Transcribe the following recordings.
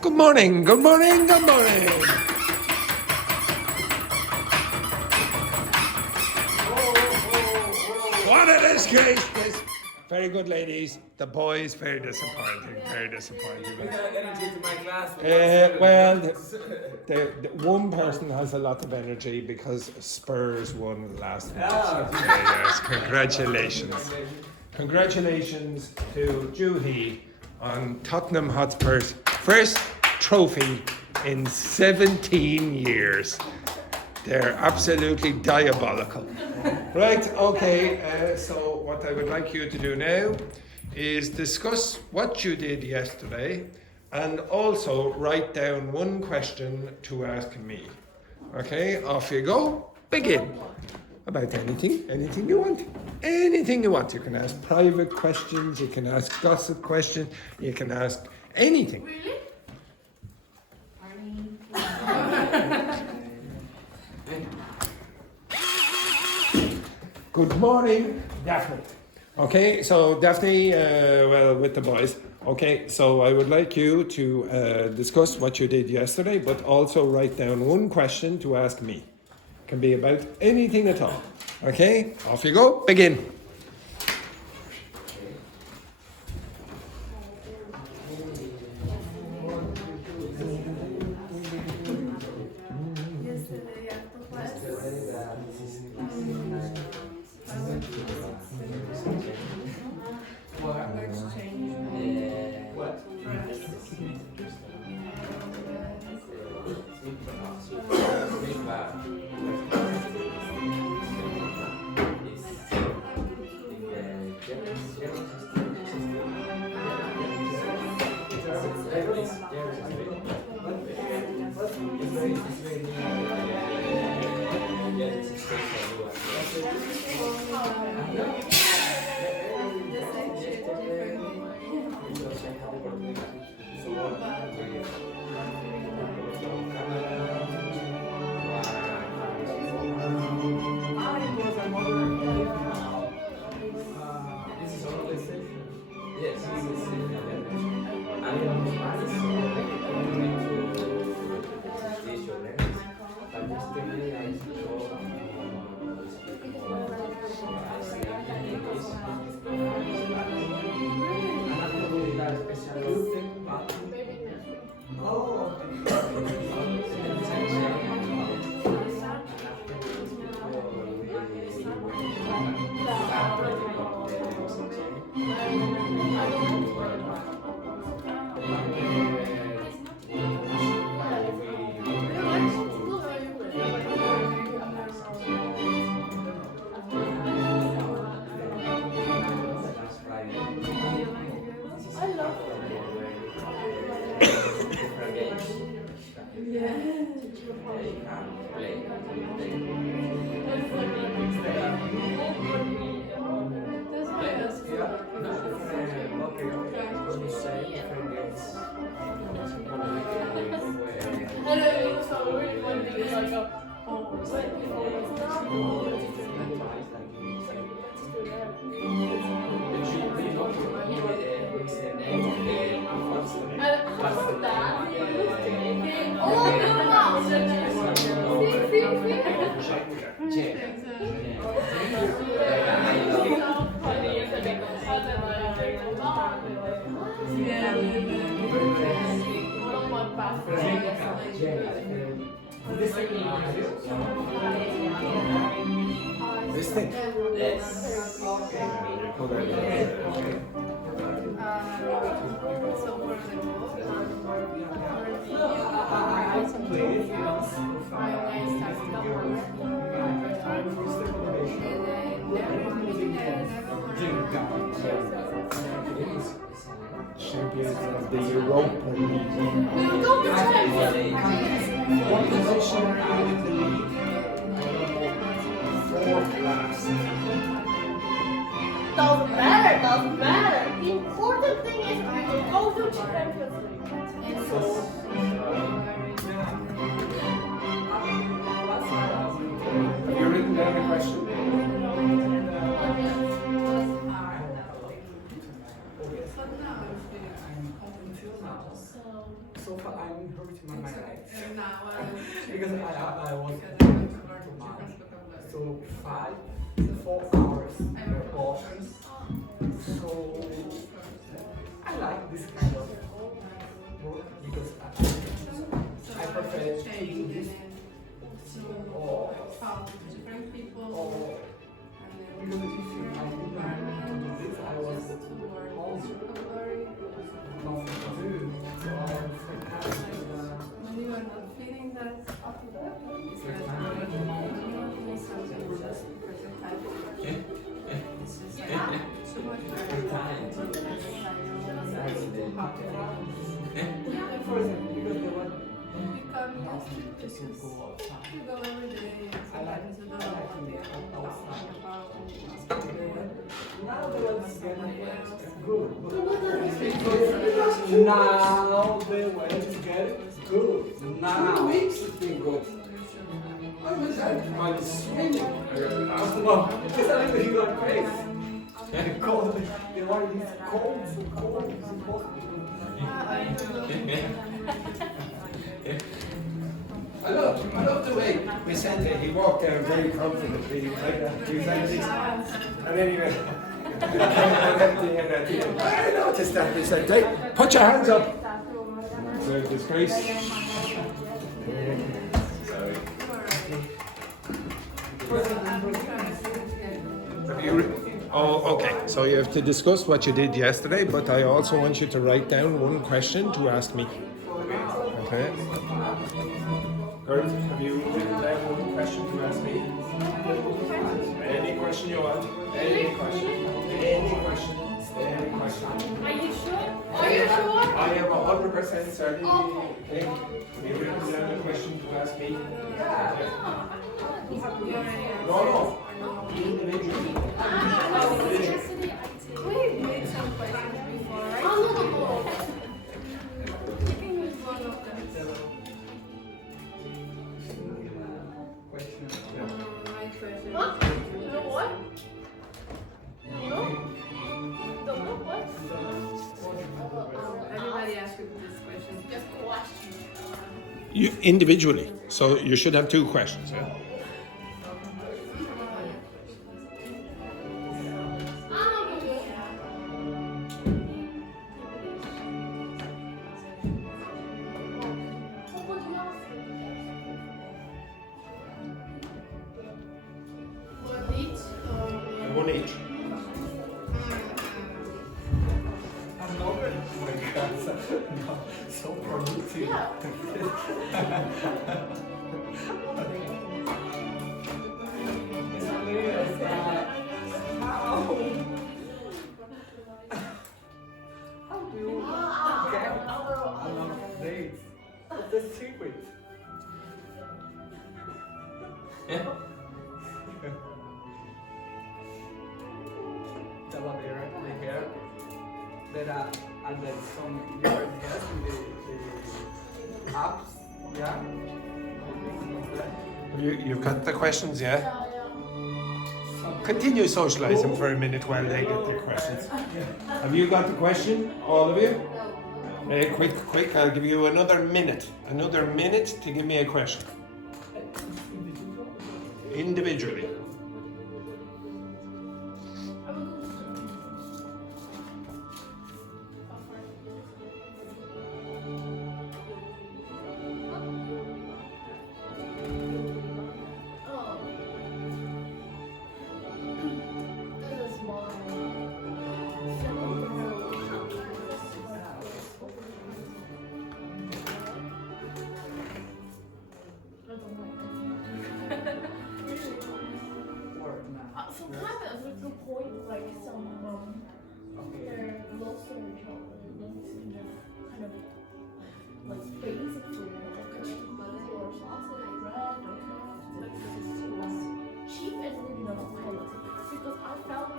Good morning, good morning, good morning. What a disgrace this. Very good, ladies. The boys, very disappointing, very disappointing. Well, the one person has a lot of energy because Spurs won last week. Yes, congratulations. Congratulations to Juhi on Tottenham Hotspur's first trophy in 17 years. They're absolutely diabolical. Right, okay, so what I would like you to do now is discuss what you did yesterday and also write down one question to ask me. Okay, off you go. Begin. About anything you want. Anything you want. You can ask private questions, you can ask gossip questions, you can ask anything. Really? Good morning, Daphne. Okay, so Daphne, well, with the boys. Okay, so I would like you to discuss what you did yesterday, but also write down one question to ask me. Can be about anything at all. Okay, off you go. Begin. Yesterday after class, This thing. Champions of the Europa League. What position are you in the league? Fourth last. Doesn't matter. The important thing is to go to Champions Have you written down the question? so far I'm hurting my leg because Because I was so 4 hours abortions. So I like this kind of work because I prefer to do this or different people. because if I didn't do this, I was home, nothing to do. So I When you are not feeling that, it's like too much for example, because the one just to go outside. you go every day and sometimes you don't know what they are talking about. Now the weather is getting good. Now the weather is getting good. Now. 2 weeks it's been good. I was swimming. Because I really got crazy. Cold. The water is cold, so cold, so cold. I love the way Vicente, he walked down very confidently. He was like that. He was like this. And then he went. And at the end, I noticed that Vicente. Put your hands up. It's a disgrace. Sorry. Oh, okay. So you have to discuss what you did yesterday, but I also want you to write down one question to ask me. Okay. Kurt, have you written down one question to ask me? Any question you want? Any question? Any question? Any question? Are you sure? Are you sure? I am 100% certain. Okay. Have you written down a question to ask me? No. Individually. We've made some questions before, right? Taking with one of them. Question. My question. What? You know what? No? Don't know what? Everybody asks this question. Just question. You individually. So you should have 2 questions. Yeah? One each. I'm not ready. Oh my god, so productive. How do you get a lot of dates? What's the secret? The one directly here. There are and then some different guests in the apps, yeah. You've got the questions, yeah? Continue socializing for a minute while they get their questions. Have you got the question, all of you? Quick, I'll give you another minute. Another minute to give me a question. Individually. Sometimes at a certain point, like some they're lost in each other, kind of like basic food, like or sausage, bread, like cheap and really not quality. Because I felt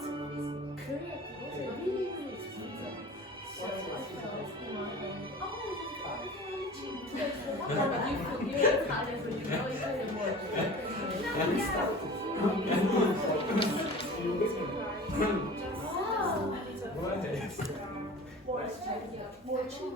Korean food really, really expensive. So I felt in my head, oh, it's really cheap. You're Italian, so you know it's really more expensive. More cheap.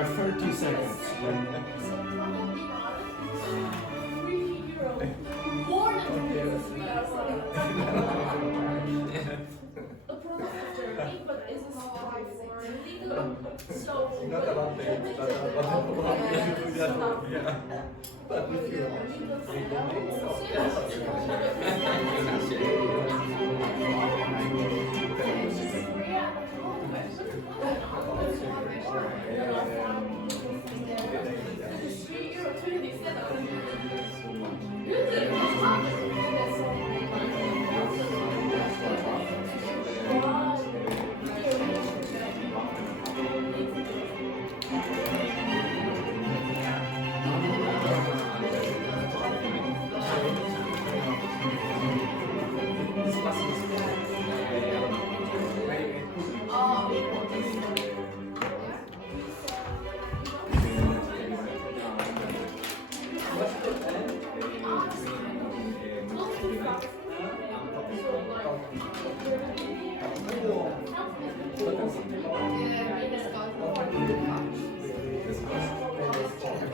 have 30 seconds. So probably €3. More than €3. A product of Germany, but is a spy for legal. So Not about that, but about yeah. But if you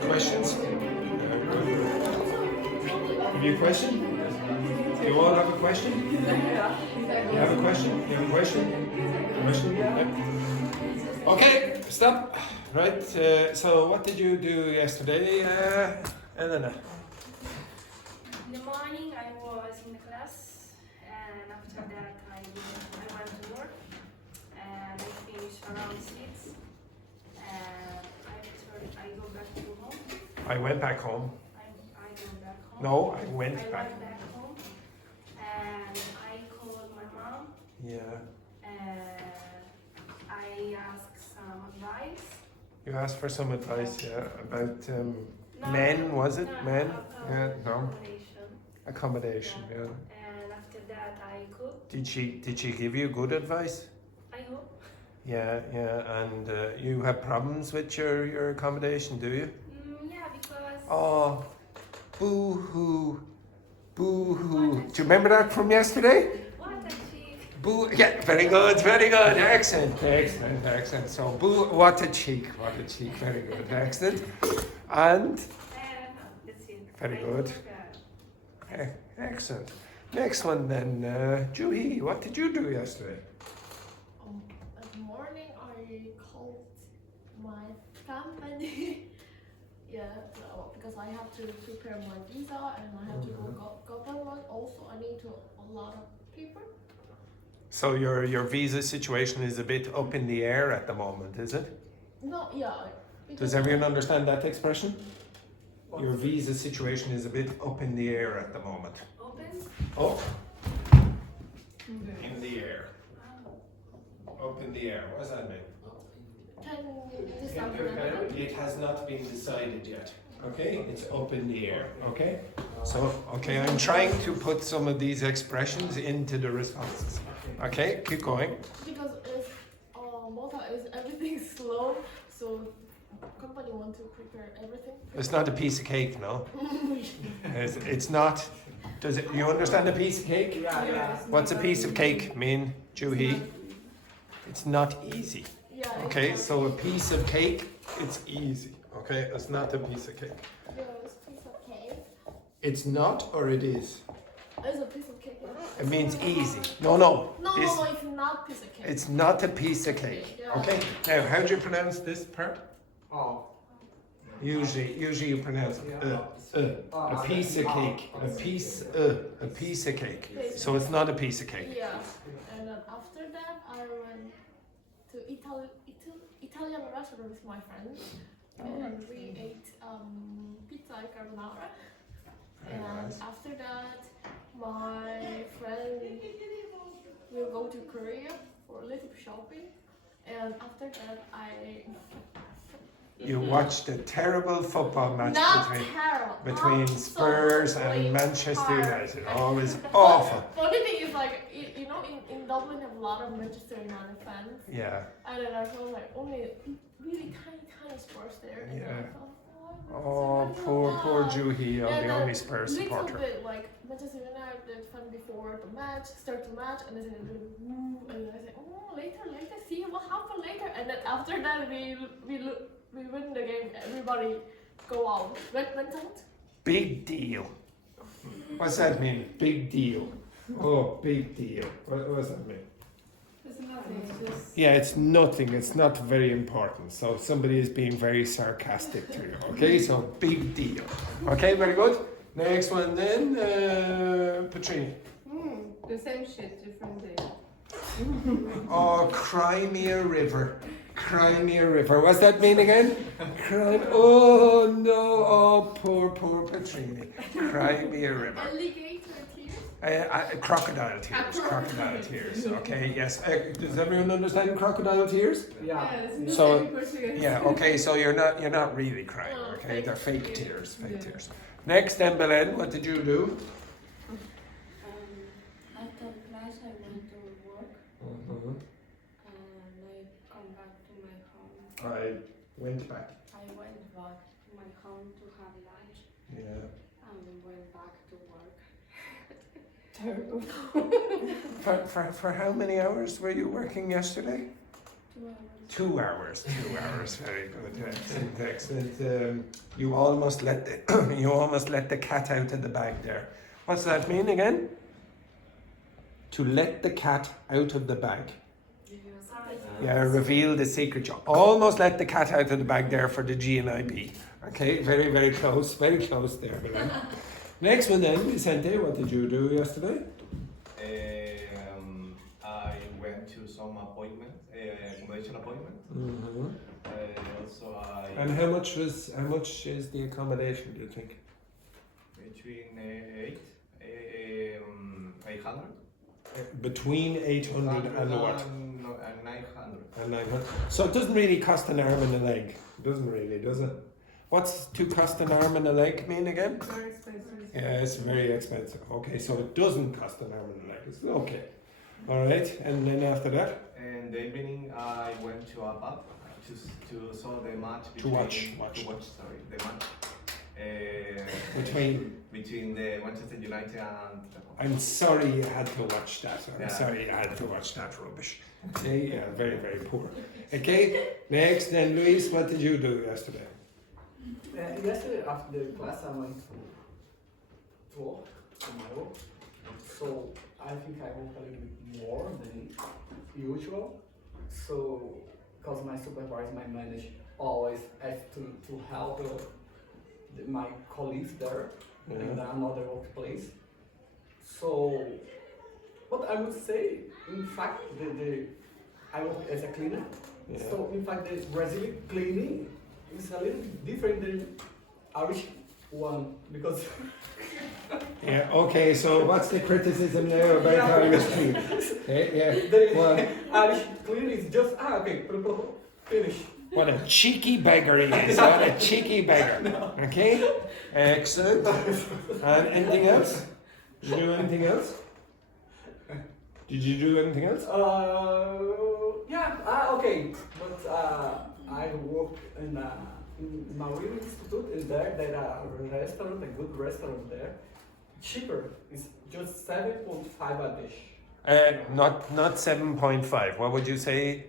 Questions? Have you a question? Do you all have a question? You have a question? You have a question? Question? Yep. Okay, stop. Right, so what did you do yesterday, Elena? In the morning I was in the class, and after that I went to work, and I finished around 6, and I go back to home. I went back home. I go back home. No, I went I back. went back home, and I called my mom, Yeah. and I asked some advice. You asked for some advice, yeah, about No, men, was it? no, Men? about Yeah, no. accommodation. Accommodation, yeah. And after that I cooked. Did she give you good advice? I hope. Yeah, yeah, and you have problems with your accommodation, do you? Yeah, because. Oh, boo-hoo, boo-hoo. Do you remember that from yesterday? What a cheek. Boo, yeah, very good, excellent, excellent, excellent. So, boo, what a cheek, very good, excellent. And, That's it. Very I good. cook, excellent. Next one then, Juhi, what did you do yesterday? In the morning, I called my company. Yeah, no, because I have to prepare my visa and I have to go government. Also, I need to a lot of paper. So your visa situation is a bit up in the air at the moment, is it? No, yeah. Does everyone understand that expression? Your visa situation is a bit up in the air at the moment. Open. Up in the air. Up in the air. What does that mean? Can you decide? It has not been decided yet. Okay, it's up in the air. Okay, so okay, I'm trying to put some of these expressions into the responses. Okay, keep going. Because it's Malta is everything slow, so company want to prepare everything. It's not a piece of cake, no. It's not. Does it? You understand a piece of cake? yeah. What's a piece of cake mean, Juhi? It's not easy. Yeah. Okay, so a piece of cake, it's easy. Okay, it's not a piece of cake. Yeah, it's a piece of cake. It's not or it is. It's a piece of cake. It means easy. No. No, it's not piece of cake. It's not a piece of cake. Okay. Now, how do you pronounce this part? Oh. Usually you pronounce a piece of cake. A piece of cake. So it's not a piece of cake. Yeah, and then after that I went to Italian restaurant with my friends, and we ate pizza carbonara. And after that, my friend will go to Korea for a little shopping. And after that, You watched a terrible football match not terrible. between Spurs Absolutely and Manchester terrible. United. Always awful. Funny thing is, like, you know, in Dublin have a lot of Manchester United fans. Yeah. And then I felt like only really tiny Spurs there. And Yeah. I thought, oh, Oh, poor Juhi, the only Spurs supporter. Little bit like Manchester United fan before the match, start the match, and then and I say, oh, later, see what happened later, and then after that we win the game. Everybody go out. Went out. Big deal. What's that mean? Big deal. Oh, big deal. What does that mean? It's nothing. It's just. Yeah, it's nothing. It's not very important. So somebody is being very sarcastic to you. Okay, so big deal. Okay, very good. Next one then, Petrini. The same shit, different day. Oh, cry me a river. Cry me a river. What's that mean again? Cry. Oh no. Oh, poor Petrini. Cry me a river. Alligator tears. Crocodile tears. Crocodile tears. Okay. Yes. Does everyone understand crocodile tears? Yeah. It's So- in Portuguese. Yeah. Okay. So you're not really crying. No, Okay. fake They're fake tears. tears. Fake Yeah. tears. Next, then, Belen. What did you do? After class, I went to work Mm-hmm. and I come back to my home. I went back. I went back to my home to have lunch Yeah. and went back to work. Terrible. For how many hours were you working yesterday? 2 hours. 2 hours. Very good. Excellent. Excellent. You almost let the cat out of the bag there. What's that mean again? To let the cat out of the bag. Yeah, reveal the secret. You almost let the cat out of the bag there for the GNIB. Okay, very, very close. Very close there, Belen. Next one then, Vicente, what did you do yesterday? I went to some appointment, accommodation appointment. Mm-hmm. Also, I And how much is the accommodation, do you think? between 800 Between 800 and what? and 900. And 900. So it doesn't really cost an arm and a leg. It doesn't really, does it? What's to cost an arm and a leg mean again? Very expensive. Yeah, it's very expensive. Okay, so it doesn't cost an arm and a leg. It's okay. All right, and then after that? And the evening, I went to a pub to saw the match. To watch. Sorry, the match. Between the Manchester United and. I'm sorry you had to watch that. I'm Yeah. sorry you had to watch that rubbish. Okay, yeah, very, very poor. Okay, next then, Luis, what did you do yesterday? Yesterday after the class, I went to work, to my work. So I think I work a little bit more than usual. So, because my supervisor, my manager, always has to help my colleagues there in another workplace. So, but I would say, in fact, I work as a cleaner. Yeah. So, in fact, the Brazilian cleaning is a little different than Irish one because. Yeah, okay, so what's the criticism there about Yeah. Irish clean? Yeah, The well, Irish cleaning is just okay, finish. what a cheeky beggar he is, what a cheeky beggar. Okay, excellent. And anything else? Did you do anything else? Did you do anything else? Okay, but I work in Marine Institute. Is there a restaurant, a good restaurant there? Cheaper. It's just 7.5 a dish. Not 7.5. What would you say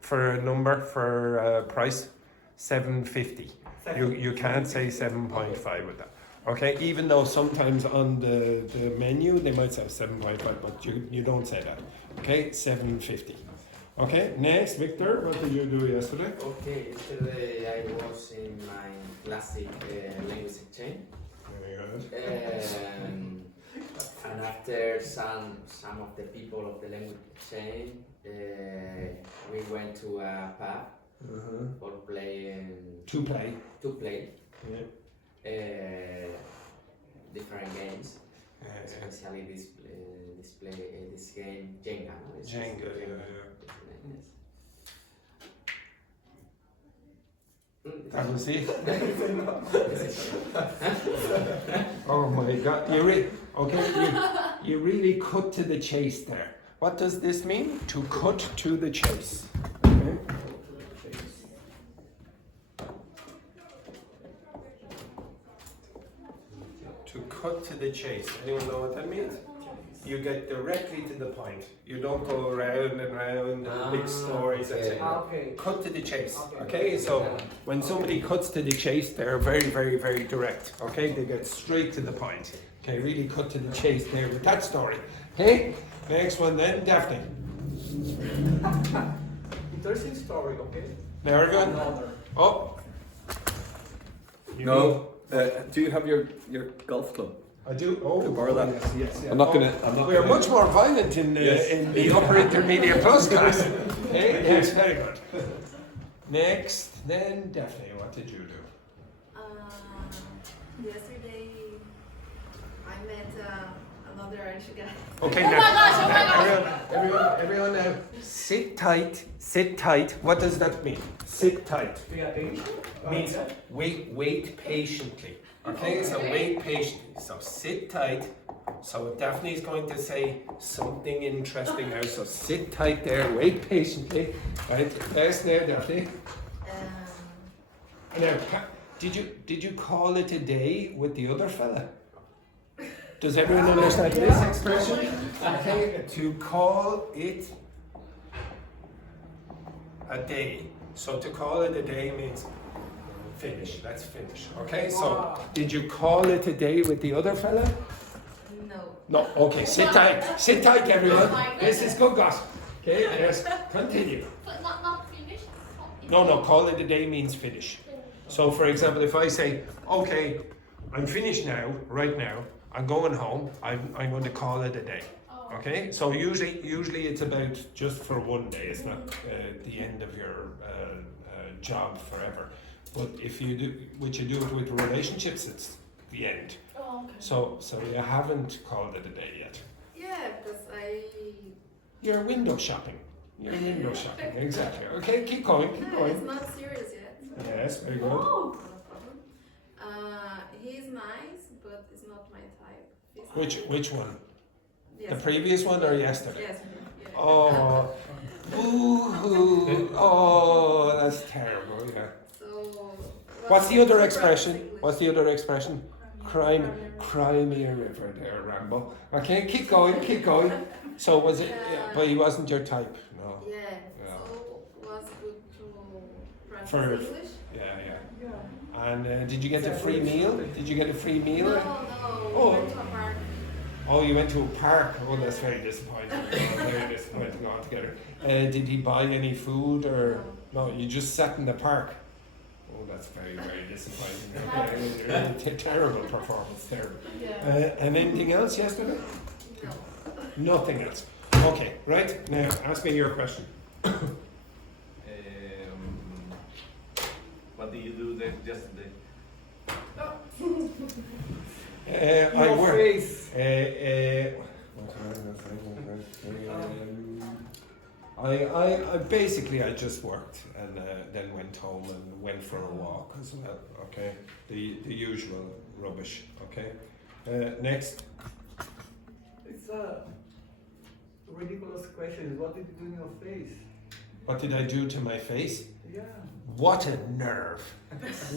for a number for price? 750. You can't say 7.5 with that. Okay, even though sometimes on the menu they might say 7.5, but you don't say that. Okay, 750. Okay, next, Victor, what did you do yesterday? Okay, yesterday I was in my classic language exchange. Very good. And after some of the people of the language exchange, we went to a pub for playing To play. Yeah. different games, especially this game Jenga. No? It's Jenga, yeah. Yes. That was it. Oh my God! You really cut to the chase there. What does this mean? To cut to the chase. Okay. cut to the chase. Anyone know what that means? You get directly to the point. You don't go round and round and big stories, etc. Okay. Cut to the chase. Okay. Okay, so when somebody cuts to the chase, they're very, very, very direct. Okay, they get straight to the point. Okay, really cut to the chase there with that story. Okay, next one then, Daphne. Interesting story, okay? Now everyone. Another. Oh. You No. Do you have your golf club? I do. Oh, To borrow that? yes. I'm not gonna. We are much more violent in the upper intermediate plus class. Okay? Yes, very good. Next, then Daphne, what did you do? Yesterday, I met another Irish guy. Okay, Oh now, my gosh, everyone now, sit tight, sit tight. What does that mean? Sit tight. Pay attention. Means wait patiently. Okay, so wait patiently. So sit tight. So Daphne's going to say something interesting now. So sit tight there, wait patiently. Right, there's there, Daphne. Now, did you call it a day with the other fella? Does everyone understand this expression? Okay, to call it a day. So to call it a day means finish. Let's finish. Okay, so did you call it a day with the other fella? No. No. Okay, sit tight. Sit tight, everyone. This is good gossip. Okay, yes. Continue. But not finished. No, call it a day means finish. So, for example, if I say, okay, I'm finished now, right now, I'm going home, I'm going to call it a day. Okay, so usually it's about just for one day. It's not the end of your job forever. But if you do it with relationships, it's the end. Oh, okay. So you haven't called it a day yet. Yeah, because You're window shopping. You're window shopping, exactly. Okay, keep going. it's not serious yet. Yes, very good. Oh. He's nice, but it's not my type. Which one? Yes. The previous one or yesterday? Yes. Yeah. Oh, boo-hoo. Oh, that's terrible, yeah. So. What's the other expression? What's the other expression? Cry me a river there, Rambo. Okay, keep going. So was it, but he wasn't your type, no. Yeah. Yeah. So was good to practice For- English. Yeah. And did you get a free meal? Did you get a free meal? No. Oh. We went to a park. Oh, you went to a park. Oh, that's very disappointing. Very disappointing altogether. Did he buy any food or no? You just sat in the park. Oh, that's very, very disappointing. Terrible performance. Terrible. Yeah. And anything else yesterday? No. Nothing else. Okay, right now ask me your question. What did you do yesterday? I Your work. face. I basically I just worked and then went home and went for a walk as well. Okay, the usual rubbish. Okay, next. It's a ridiculous question. What did you do in your face? What did I do to my face? Yeah. What a nerve!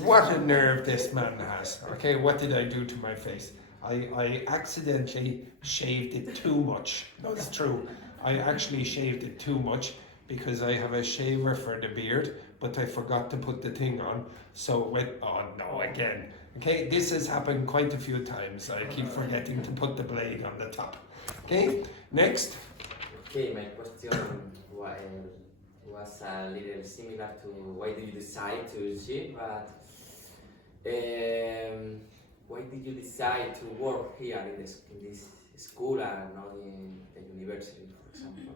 What a nerve this man has. Okay, what did I do to my face? I accidentally shaved it too much. That's true. I actually shaved it too much because I have a shaver for the beard, but I forgot to put the thing on. So it went, oh no, again. Okay, this has happened quite a few times. I keep forgetting to put the blade on the top. Okay, next. Okay, my question was a little similar to why did you decide to ship, but why did you decide to work here in this school and not in the university, for example?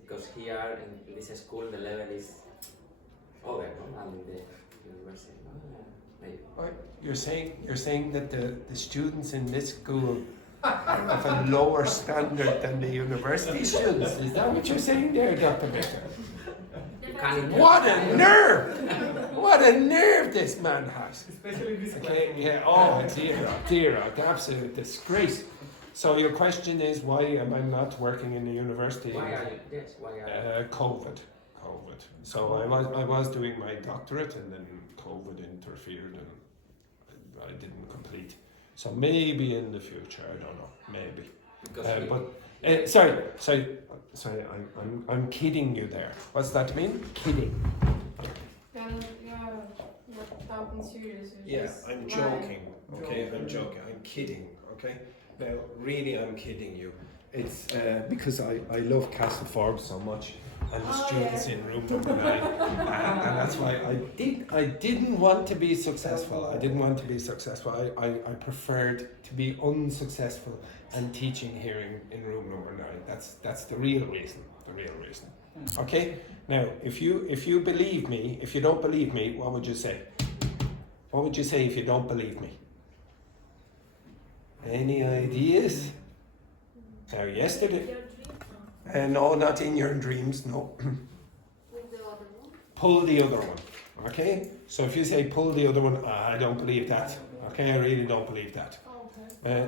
Because here in this school the level is over, no? And in the university, no? Maybe. You're saying that the students in this school have a lower standard than the university students. Is that what you're saying there, Dr. Becker? What a nerve! What a nerve this man has. Especially this Okay, yeah, oh dear, absolute disgrace. So your question is why am I not working in the university? Why are you? Yes, why are you? COVID. COVID. So I was doing my doctorate, and then COVID interfered, and I didn't complete. So maybe in the future, I don't know, maybe. Sorry, I'm kidding you there. What's that mean? Kidding. You're talking serious. Yeah, I'm joking. Okay, I'm joking. I'm kidding. Okay. Now, really, I'm kidding you. It's because I love Castle Forbes so much, and the students in room number 9, and that's why I didn't want to be successful. I didn't want to be successful. I preferred to be unsuccessful and teaching here in room number 9. That's the real reason. The real reason. Okay. Now, if you believe me, if you don't believe me, what would you say? What would you say if you don't believe me? Any ideas? Now, yesterday. No, not in your dreams. No. With the other one. Pull the other one. Okay. So if you say pull the other one, I don't believe that. Okay, I really don't believe that. Okay.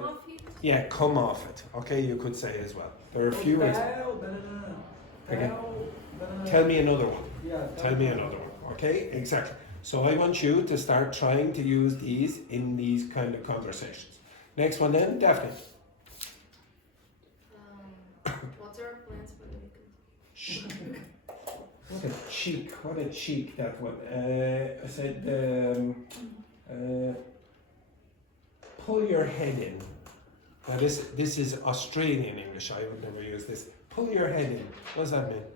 Yeah, come off it. Okay, you could say as well. There are a few. Again. Tell me another one. Yeah. Tell me another one. Okay, exactly. So I want you to start trying to use these in these kind of conversations. Next one then, Daphne. What's our plans for the weekend? Shh. What a cheek that one. I said, pull your head in. Now this is Australian English, I would never use this. Pull your head in. What does that mean?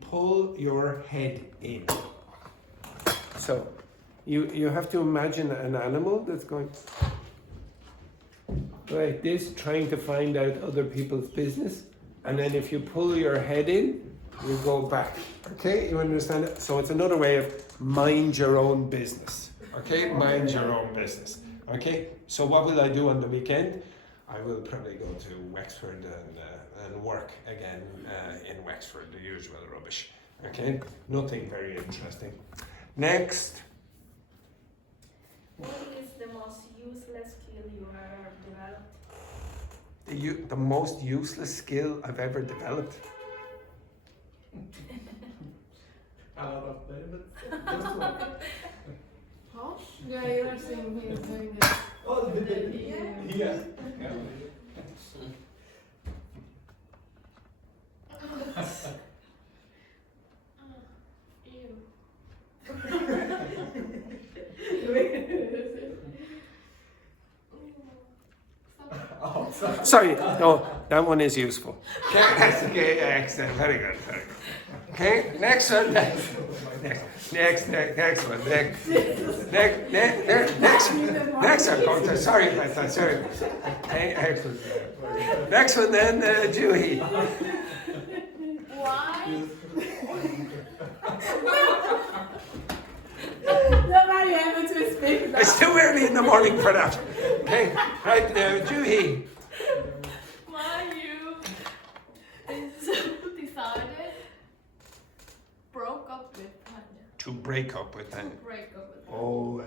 Pull your head in. So, you have to imagine an animal that's going like this, trying to find out other people's business, and then if you pull your head in, you go back. Okay, you understand it? So it's another way of mind your own business. Okay, mind your own business. Okay, so what will I do on the weekend? I will probably go to Wexford and work again in Wexford, the usual rubbish. Okay, nothing very interesting. Next. What is the most useless skill you ever developed? The most useless skill I've ever developed. A lot of them, but just one. Huh? Yeah, you were saying he was doing this. Oh, the yeah. Sorry, no, that one is useful. Okay, excellent, very good, very good. Okay, next one, next one, next one, go to, sorry about that, sorry. Okay, excellent. Next one then, Juhi. Why? Nobody able to speak now. It's too early in the morning for that. Okay, right now, Juhi. Why you decided broke up with Tanya? To break up with them. Break up with her. Oh,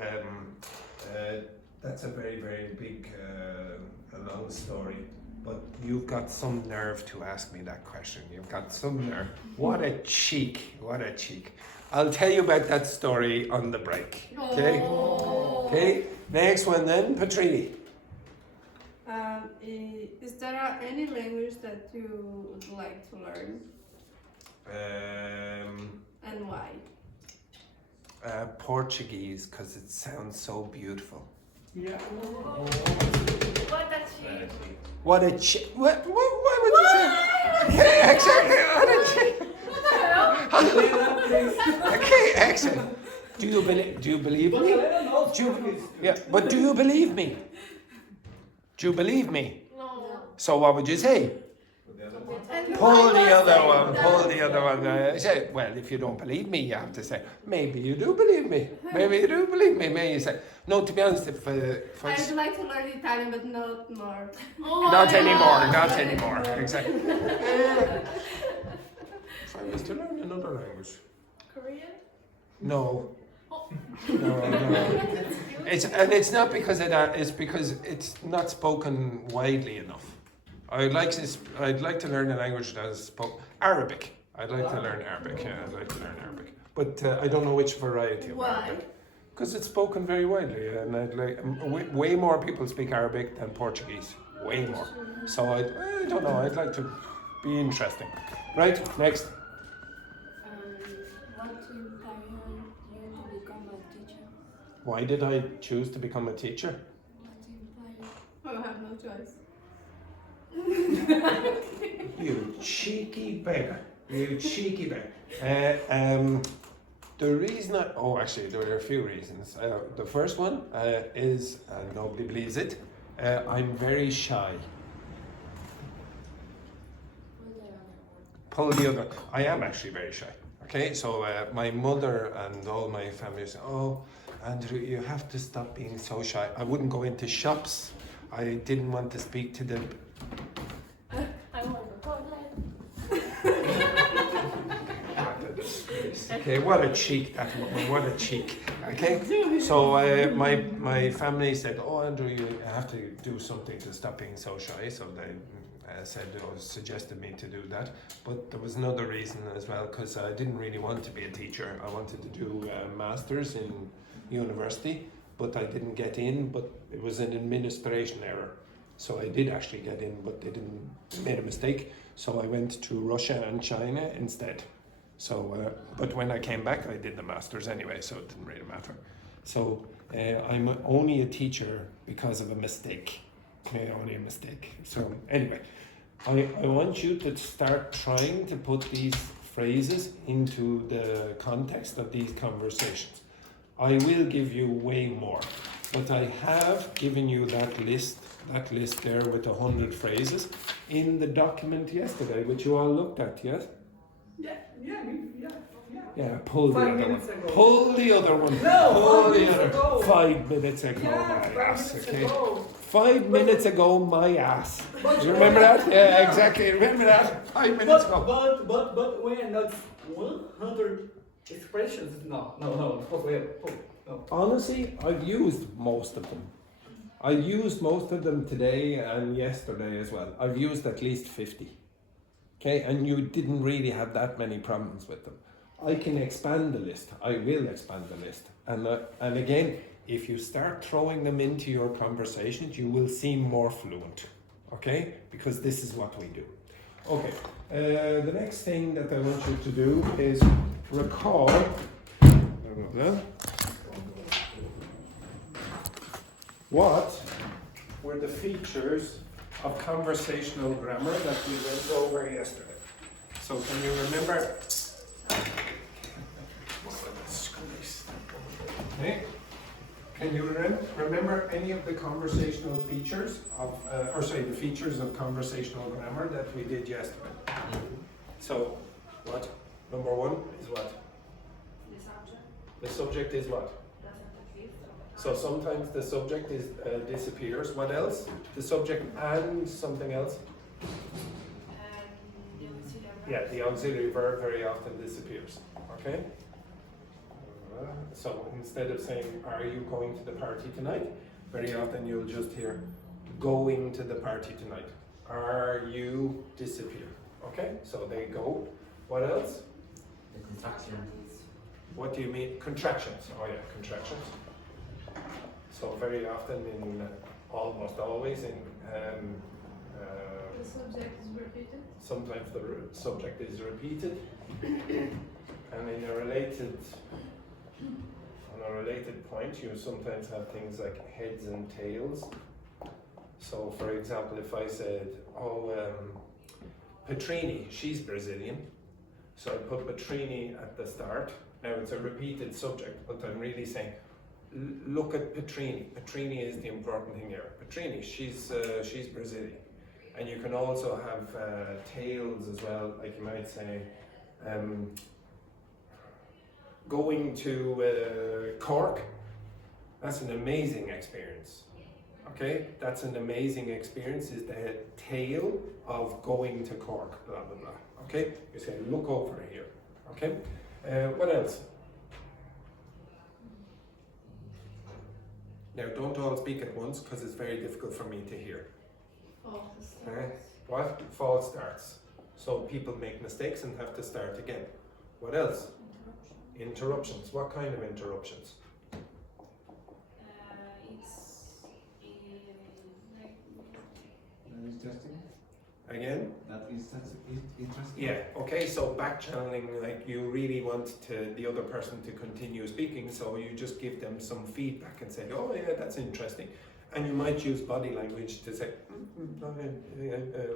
that's a very, very big, a long story. But you've got some nerve to ask me that question. You've got some nerve. What a cheek! What a cheek! I'll tell you about that story on the break. Okay. Oh. Okay. Next one then, Patrini. Is there any language that you would like to learn, and why? Portuguese, because it sounds so beautiful. Yeah. What a cheat. What a cheek! What would you say? Okay, exactly. What a cheek! Okay, excellent. Do you believe me? Yeah, but do you believe me? Do you believe me? No. So what would you say? Pull the other one. Pull the other one. Say, well, if you don't believe me, you have to say, maybe you do believe me. Maybe you do believe me. Maybe you say, no. To be honest, if I'd like to learn Italian, but not more. Oh, not yeah. anymore. Not anymore. Exactly. If I was to learn another language. Korean? No. Oh. No. It's not because of that. It's because it's not spoken widely enough. I'd like to learn a language that is spoken. Arabic. I'd like to learn Arabic. Yeah, I'd like to learn Arabic, but I don't know which variety of Why? Arabic. Because it's spoken very widely, and I'd like way more people speak Arabic than Portuguese. Way more. So I don't know. I'd like to be interesting. Right. Next. What inspired you to become a teacher? Why did I choose to become a teacher? What inspired? Oh, I have no choice. You cheeky beggar. You cheeky beggar. The reason actually there are a few reasons. The first one is, nobody believes it, I'm very shy. Pull the other. I am actually very shy. Okay, so my mother and all my family say, "Oh, Andrew, you have to stop being so shy." I wouldn't go into shops. I didn't want to speak to them. I want to go ahead. Okay, what a cheek that woman, what a cheek. Okay, so my family said, "Oh, Andrew, you have to do something to stop being so shy." So they suggested me to do that. But there was another reason as well, because I didn't really want to be a teacher. I wanted to do a master's in university, but I didn't get in. But it was an administration error. So I did actually get in, but they made a mistake. So I went to Russia and China instead. So, but when I came back, I did the masters anyway, so it didn't really matter. So I'm only a teacher because of a mistake. Okay, only a mistake. So anyway, I want you to start trying to put these phrases into the context of these conversations. I will give you way more, but I have given you that list there with 100 phrases in the document yesterday, which you all looked at, yes? Yeah. Yeah, pull the 5 other minutes one. ago. Pull the other one. No, Pull 5 the minutes other. ago. 5 minutes ago, Yeah, my 5 ass. minutes Okay. ago. 5 minutes ago, my ass. But You remember that? Yeah, exactly. Remember that? 5 minutes ago. But when not 100 expressions, no. No. Honestly, I've used most of them. I used most of them today and yesterday as well. I've used at least 50. Okay, and you didn't really have that many problems with them. I can expand the list. I will expand the list. And again, if you start throwing them into your conversations, you will seem more fluent. Okay, because this is what we do. Okay, the next thing that I want you to do is recall. What were the features of conversational grammar that we went over yesterday? So can you remember? Okay. Can you remember any of the conversational features of, the features of conversational grammar that we did yesterday? So, what? Number one is what? The subject The subject is what? doesn't exist. So sometimes the subject is disappears. What else? The subject and something else. The auxiliary verb. Yeah, the auxiliary verb very often disappears. Okay. So instead of saying, "Are you going to the party tonight?" very often you'll just hear, "Going to the party tonight." Are you disappear. Okay. So they go. What else? The contraction. What do you mean? Contractions. Oh yeah, contractions. So very often almost always in The subject is repeated. sometimes the subject is repeated, and on a related point, you sometimes have things like heads and tails. So, for example, if I said, Petrini, she's Brazilian, so I put Petrini at the start. Now it's a repeated subject, but I'm really saying, look at Petrini. Petrini is the important thing here. Petrini, she's Brazilian. And you can also have tails as well, like you might say, going to Cork, that's an amazing experience. Okay, that's an amazing experience, is the tale of going to Cork, blah, blah, blah. Okay, you say, look over here. Okay, what else? Now, don't all speak at once, because it's very difficult for me to hear. False Okay. starts. What? False starts. So people make mistakes and have to start again. What else? Interruptions. What kind of interruptions? It's like Interesting. Again? That is interesting. Yeah, okay, so back channeling, like you really want the other person to continue speaking, so you just give them some feedback and say, oh yeah, that's interesting. And you might use body language to say,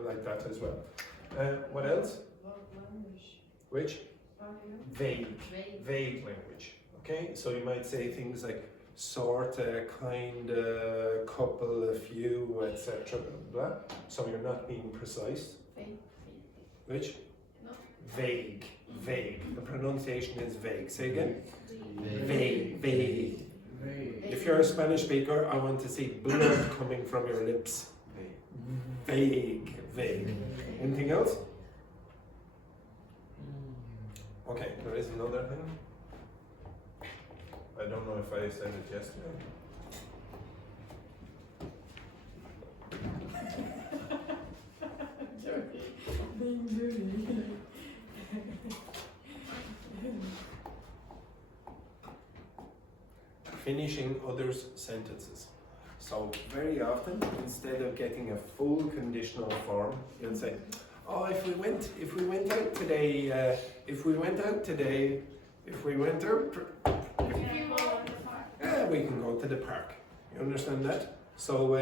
like that as well. What else? Which? Vague language. Okay, so you might say things like sorta, kinda, couple, a few, etc. Blah, blah. So you're not being precise. Which? Vague. The pronunciation is vague. Say again. Vague. If you're a Spanish speaker, I want to see blood coming from your lips. Vague. Anything else? Okay, there is another thing. I don't know if I said it yesterday. Finishing others' sentences. So very often, instead of getting a full conditional form, you'll say, "Oh, if we went out today, we can go to the park." You understand that? So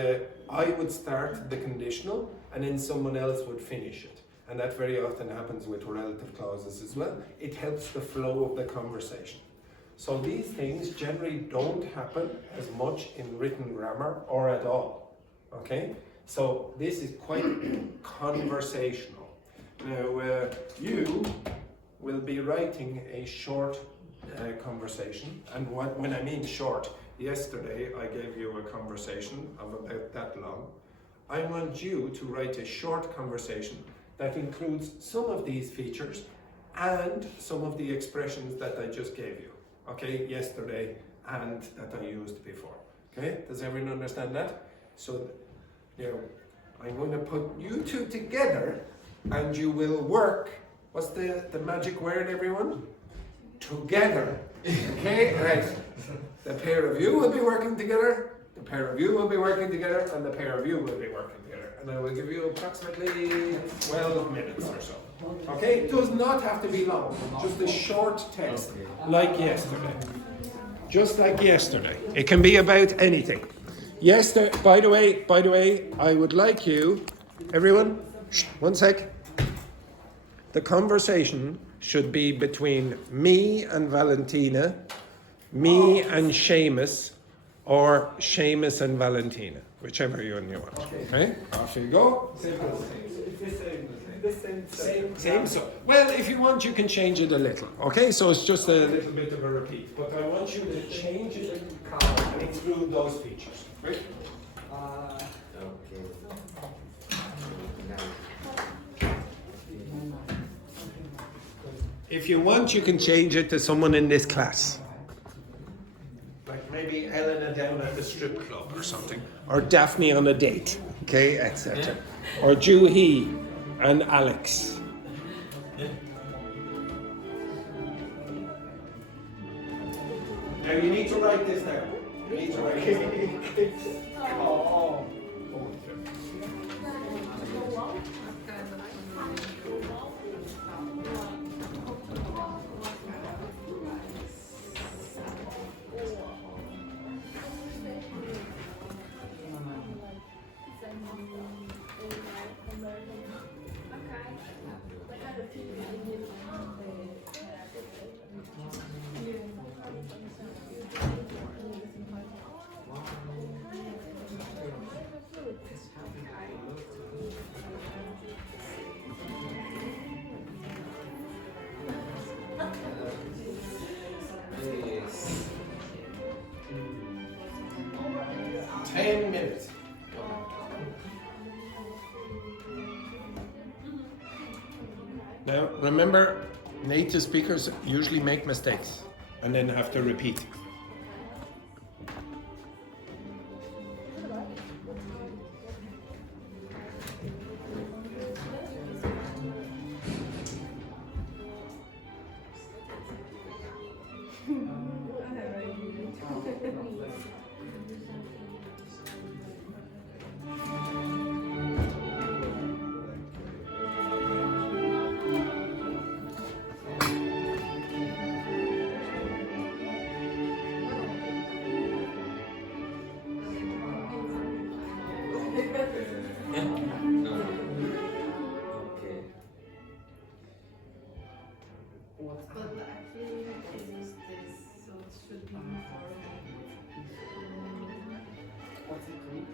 I would start the conditional, and then someone else would finish it, and that very often happens with relative clauses as well. It helps the flow of the conversation. So these things generally don't happen as much in written grammar or at all, okay? So this is quite conversational. Now you will be writing a short conversation, and when I mean short, yesterday I gave you a conversation of about that long. I want you to write a short conversation that includes some of these features and some of the expressions that I just gave you. Okay, yesterday and that I used before. Okay, does everyone understand that? So, I'm going to put you two together and you will work. What's the magic word, everyone? Together. Okay, right. The pair of you will be working together, the pair of you will be working together, and the pair of you will be working together. And I will give you approximately 12 minutes or so. Okay, it does not have to be long, just a short text, like yesterday. Just like yesterday. It can be about anything. Yesterday, by the way, I would like you, everyone, one sec. The conversation should be between me and Valentina, me and Seamus, or Seamus and Valentina, whichever one you want. Okay, off you go. Same. So, well, if you want, you can change it a little. Okay, so it's just a little bit of a repeat, but I want you to change it and include those features. Right? If you want, you can change it to someone in this class. Like maybe Elena down at the strip club or something. Or Daphne on a date, okay, etc. Or Juhi and Alex. Now you need to write this down. You need to write this down. Now, remember, native speakers usually make mistakes and then have to repeat. Okay. But actually, I use this, so it should be for. What's it called?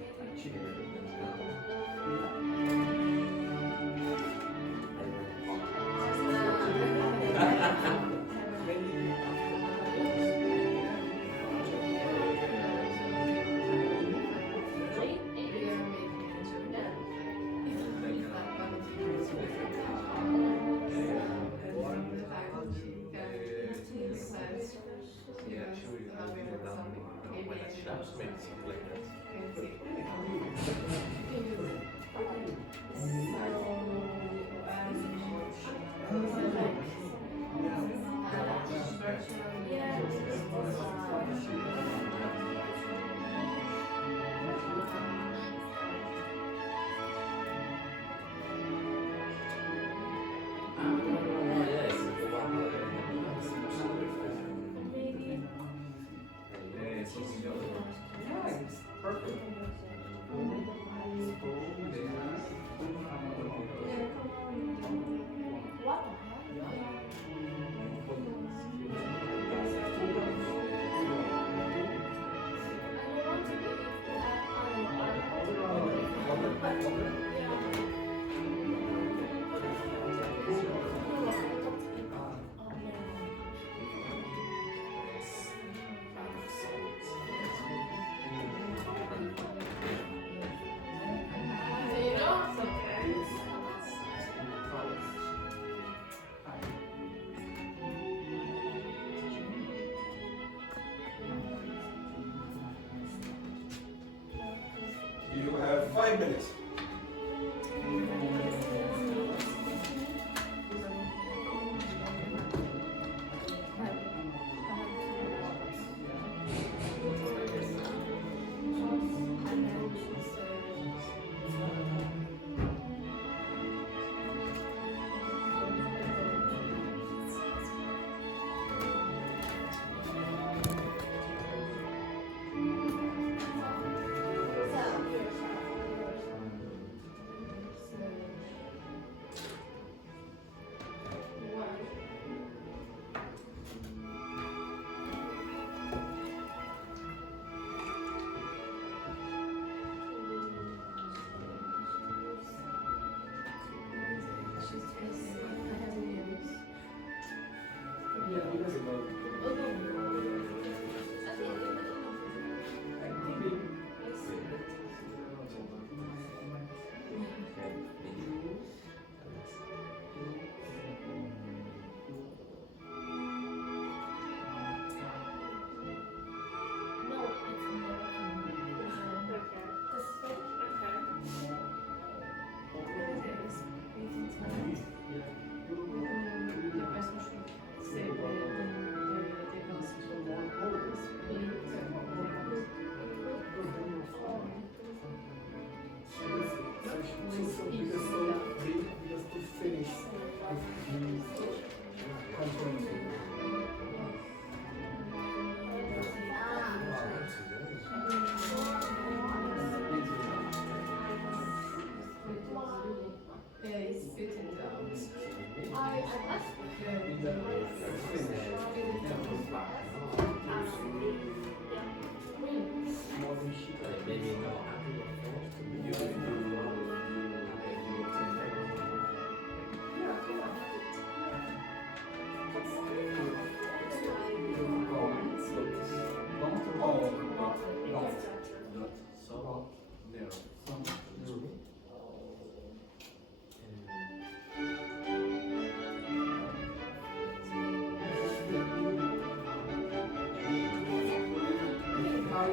You have 5 minutes.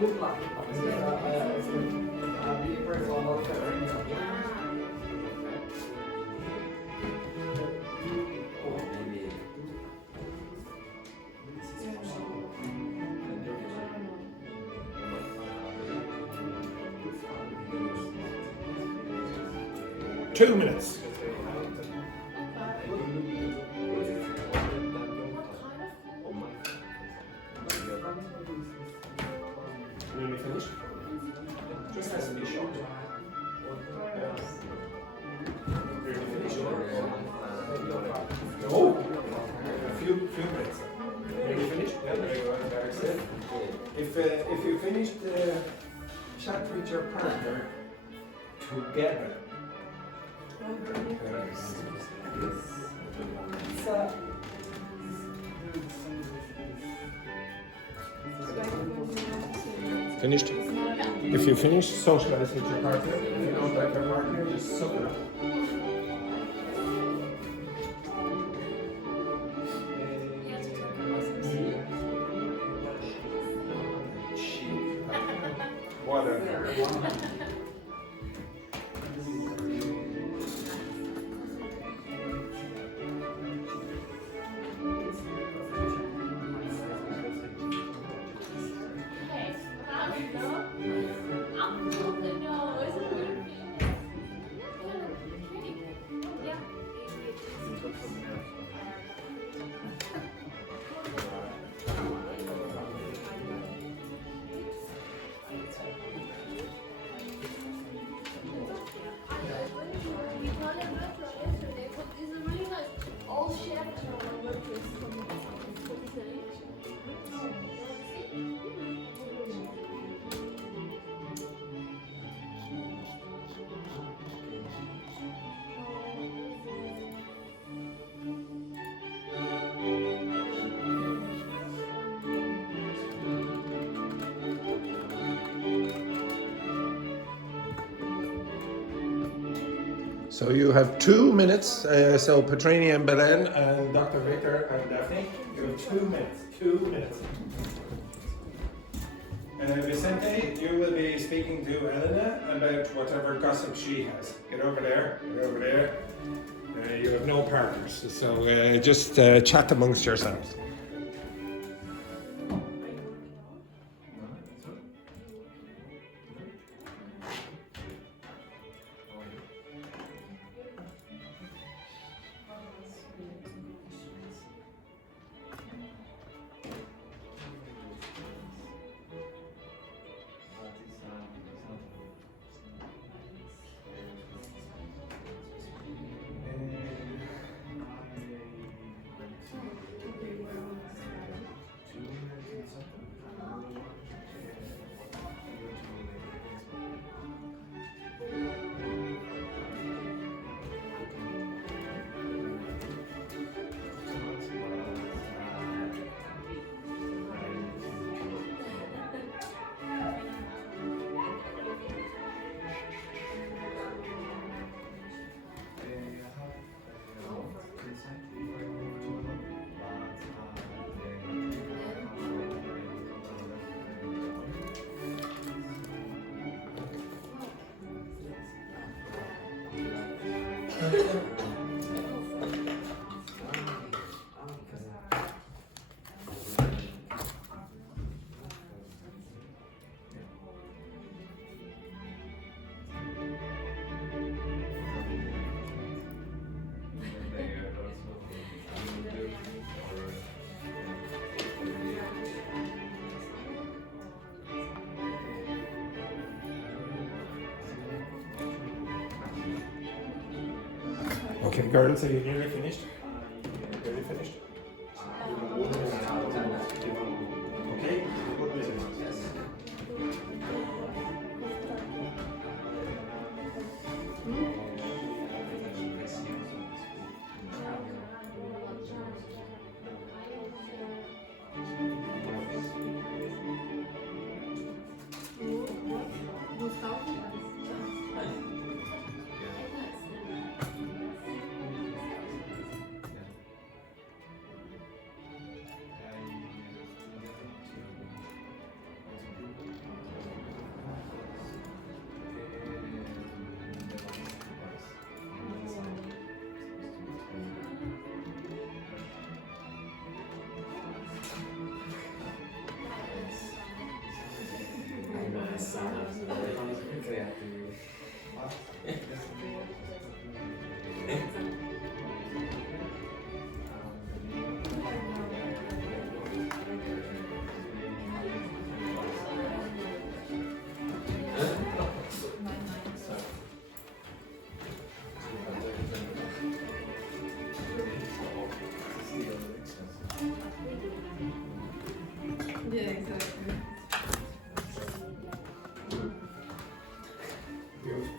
Look like Two minutes. Nearly finished. Just has to be short. Oh, a few minutes. Have you finished? Yeah, very good. Very good. If you finish the chat with your partner together. Finished? If you finish, socialize with your partner. If you don't like your partner, just suck it up. Whatever. So you have 2 minutes. So Petrini and Belen and Dr. Victor and Daphne, you have 2 minutes. 2 minutes. Vicente, you will be speaking to Elena about whatever gossip she has. Get over there. Get over there. You have no partners, so just chat amongst yourselves. Okay, girls, are you nearly finished? Nearly finished? Okay.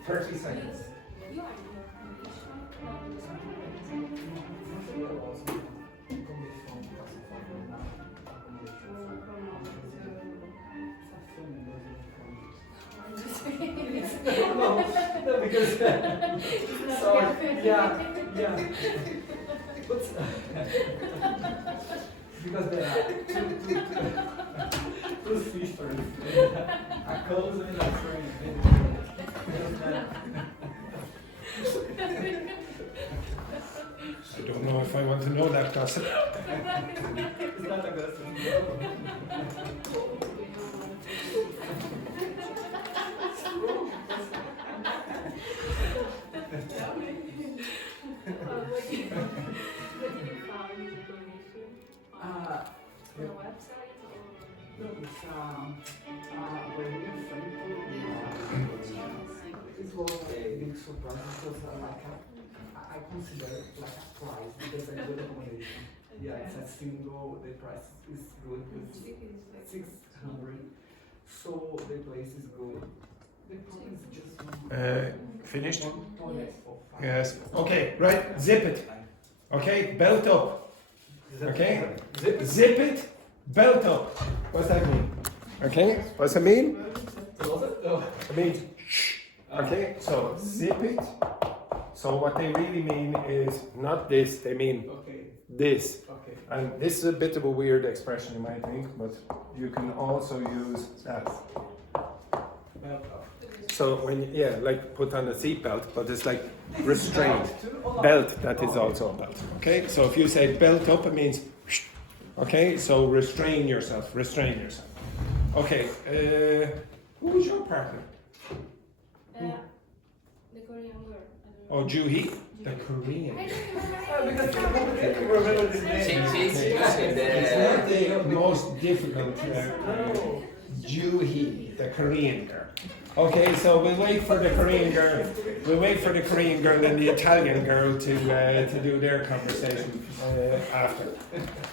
30 seconds. You are in your condition. No, sorry. No, because sorry, yeah. But because there are two sisters, a cousin and a friend. I don't know if I want to know that gossip. It's not a gossip. What did you find the information? The website or? No, it's when we are friends, it was a big surprise because I consider it like a prize because I do accommodation. Yeah, it's a single, the price is good, it's 600. So the place is good. The problem is just Finished? toilet. Yes. Okay, right. Zip it. Okay, belt up. Okay? Zip it, belt up. What's that mean? Okay, what's it mean? It means shh. Okay, so zip it. So what they really mean is not this, they mean this. Okay. And this is a bit of a weird expression you might think, but you can also use that. So when like put on a seatbelt, but it's like restrained. Belt, that is also a belt. Okay, so if you say belt up, it means shh. Okay, so restrain yourself, restrain yourself. Okay, who is your partner? The Korean girl. Oh, Juhi, the Korean. She's using It's the. not the most difficult. Juhi, the Korean girl. Okay, so we'll wait for the Korean girl. We'll wait for the Korean girl and the Italian girl to do their conversation after.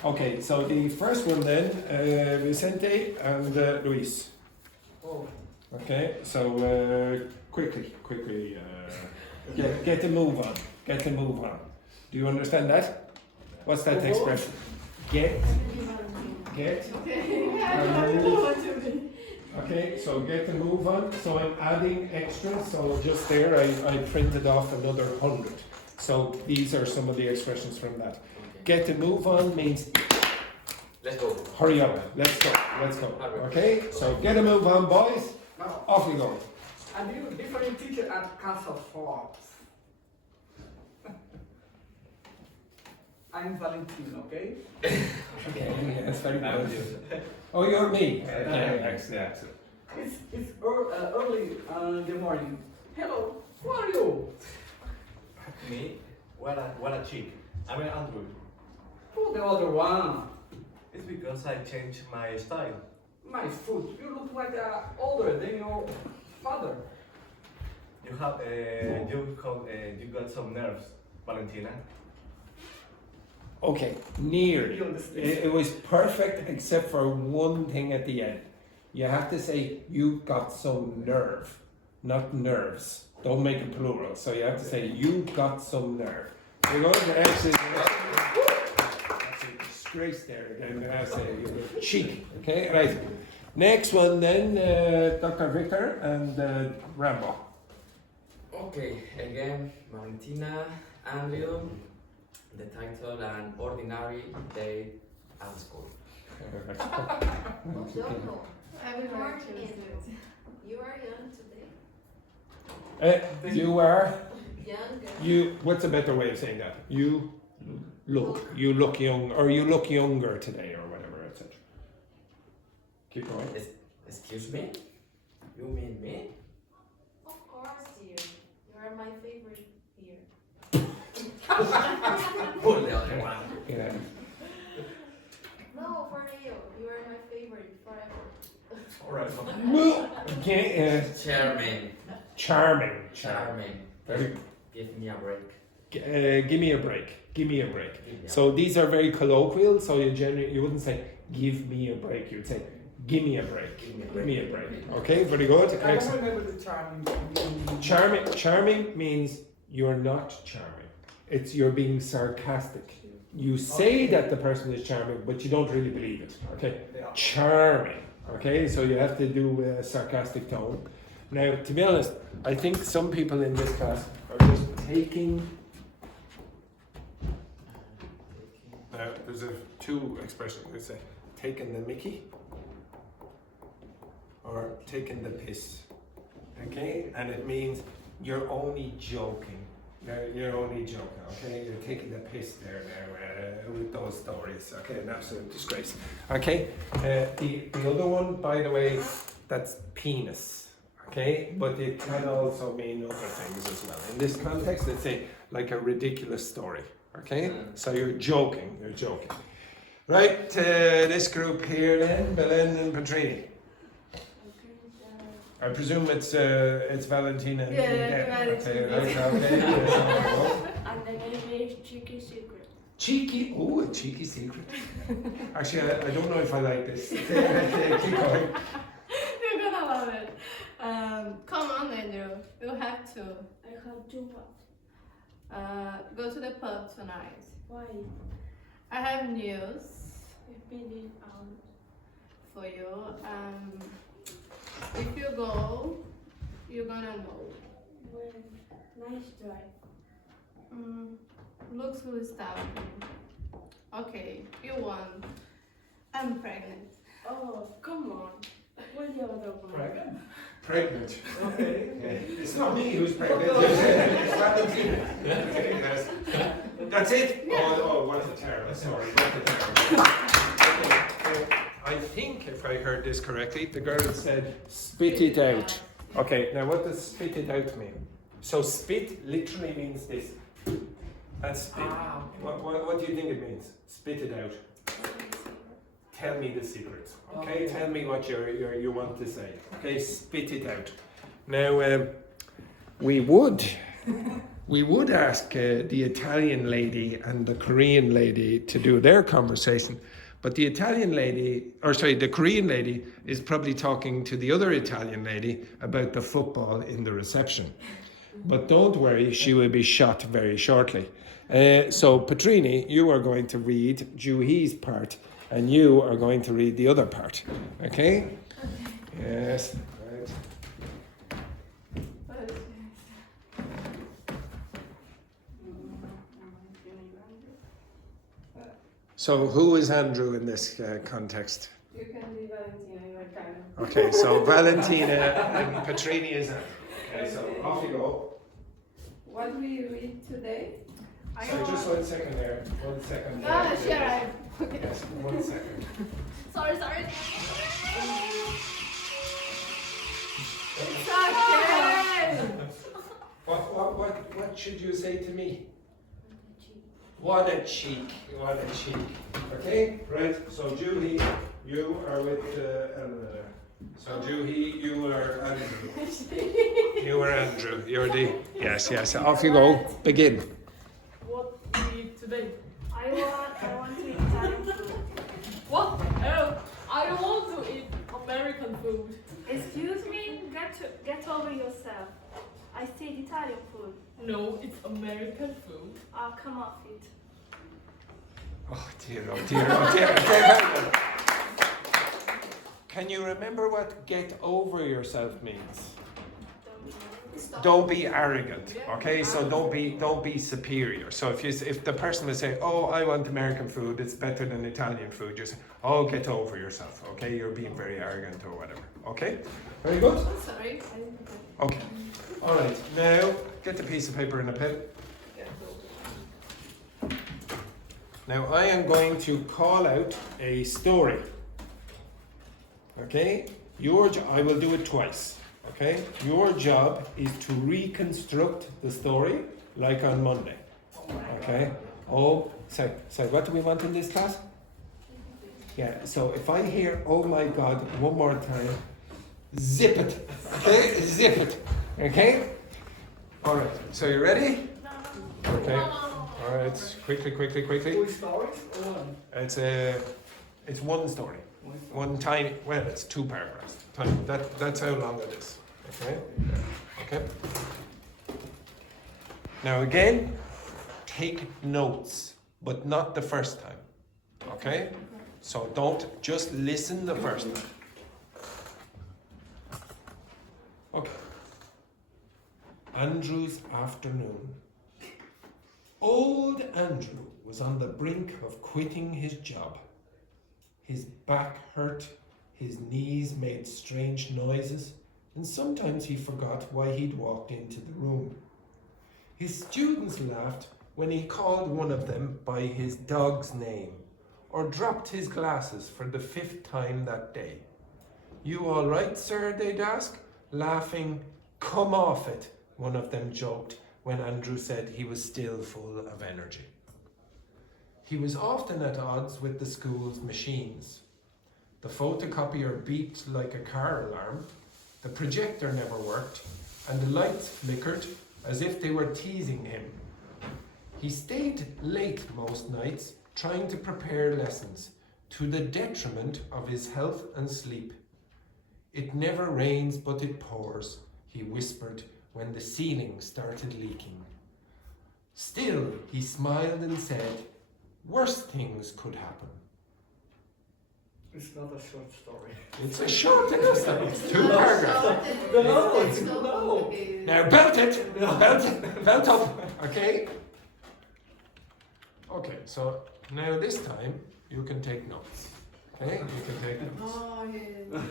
Okay, so the first one then, Vicente and Luis. Okay, so quickly, get the move on. Get the move on. Do you understand that? What's that expression? Get. Okay, so get the move on. So I'm adding extra. So just there, I printed off another 100. So these are some of the expressions from that. Get the move on means Let's go. hurry up. Let's go. Okay, so get a move on, boys. Off we go. And you different teacher at Castle Forbes. I'm Valentin, okay? Okay, that's very good. Oh, you're me. Okay, excellent. It's early in the morning. Hello, who are you? Me? What a chick. I'm an Andrew. Who the other one? It's because I changed my style. My foot. You look like older than your father. You got some nerves, Valentina. Okay, nearly. It was perfect except for one thing at the end. You have to say you got some nerve, not nerves. Don't make it plural. So you have to say you got some nerve. You're going to actually disgrace there again. I say you're cheek. Okay, right. Next one then, Dr. Victor and Rambo. Okay, again, Valentina, Andrew, the title, An Ordinary Day at School. Everyone chooses. You are young today. You are. Younger. What's a better way of saying that? You look young, or you look younger today, or whatever, etc. Keep going. Excuse me? You mean me? Of course, dear. You are my favorite here. Pull the other one. Yeah. No, for real. You are my favorite forever. Alright. Okay, Charming. charming. Very. Give me a break. Give me a break. So these are very colloquial. So you wouldn't say give me a break. You'd say Give me a break. Give me a break. Okay, very good. I don't Excellent. remember the charming. Charming means you're not charming. It's you're being sarcastic. You say that the person is charming, but you don't really believe it. Okay, charming. Okay, so you have to do a sarcastic tone. Now, to be honest, I think some people in this class are just taking. Now, there's two expressions. We say taking the mickey or taking the piss. Okay, and it means you're only joking. You're only joking, okay? You're taking the piss there now with those stories, okay? An absolute disgrace, okay? The other one, by the way, that's penis, okay? But it can also mean other things as well. In this context, it's like a ridiculous story, okay? So you're joking. Right, this group here then, Belen and Petrini. I presume it's Valentina and Dan. Okay, right, okay. And the name is Cheeky Secret. Cheeky, oh, a cheeky secret. Actually, I don't know if I like this. Keep going. You're gonna love it. Come on, Andrew. You have to. I have to what? Go to the pub tonight. Why? I have news Repeat it out. for you. If you go, you're gonna know. Well, nice try. Looks really stuff. Okay, you won. I'm pregnant. Oh, come on. What's the other one? Pregnant. Okay. It's not me who's pregnant. It's Valentina. Okay, that's it? Oh, what a terrible story. What a terrible story. I think if I heard this correctly, the girl said, spit it out. Okay, now what does spit it out mean? So spit literally means this. That's spit. What do you think it means? Spit it out. Tell me the secret. Okay, tell me what you want to say. Okay, spit it out. Now, we would ask the Italian lady and the Korean lady to do their conversation. But the the Korean lady is probably talking to the other Italian lady about the football in the reception. But don't worry, she will be shot very shortly. So Petrini, you are going to read Juhi's part, and you are going to read the other part. Okay? Yes. Right. So who is Andrew in this context? You can be Valentina, your time. Okay, so Valentina and Petrini is Andrew. Okay, so off you go. What will you read today? So just 1 second there. 1 second. She arrived. Yes, 1 second. Sorry. It's okay. What should you say to me? What a cheek. Okay, right. So Juhi, you are with Eleanor. So Juhi, you are Andrew. You are Andrew. You're the yes. Off you go. Begin. What do you eat today? I want to eat Italian food. What? Oh, I want to eat American food. Excuse me, get over yourself. I said Italian food. No, it's American food. I'll come off it. Oh dear. Can you remember what get over yourself means? Don't be arrogant, okay? So don't be superior. So if the person is saying, "Oh, I want American food, it's better than Italian food," just "Oh, get over yourself," okay? You're being very arrogant or whatever. Okay? Very good. I'm sorry. Okay. All right. Now get the piece of paper and a pen. Now I am going to call out a story. Okay? I will do it twice. Okay? Your job is to reconstruct the story like on Monday. Okay? Oh, sorry, what do we want in this class? Yeah, so if I hear, oh my God, one more time, zip it. Okay? Zip it. Okay? Alright, so you ready? Okay. Alright, quickly. Two stories or one? It's one story. One tiny, well, it's 2 paragraphs. That's how long it is. Okay? Okay? Now again, take notes, but not the first time. Okay? So don't just listen the first time. Okay. Andrew's afternoon. Old Andrew was on the brink of quitting his job. His back hurt, his knees made strange noises, and sometimes he forgot why he'd walked into the room. His students laughed when he called one of them by his dog's name, or dropped his glasses for the 5th time that day. "You all right, sir?" they'd ask, laughing. "Come off it," one of them joked when Andrew said he was still full of energy. He was often at odds with the school's machines. The photocopier beeped like a car alarm, the projector never worked, and the lights flickered as if they were teasing him. He stayed late most nights trying to prepare lessons, to the detriment of his health and sleep. "It never rains but it pours," he whispered when the ceiling started leaking. Still, he smiled and said, "Worse things could happen." It's not a short story. It's a short story. It's 2 paragraphs. No, it's no. Now belt it, belt up, okay? Okay, so now this time you can take notes. Okay, you can take notes. Oh, yeah.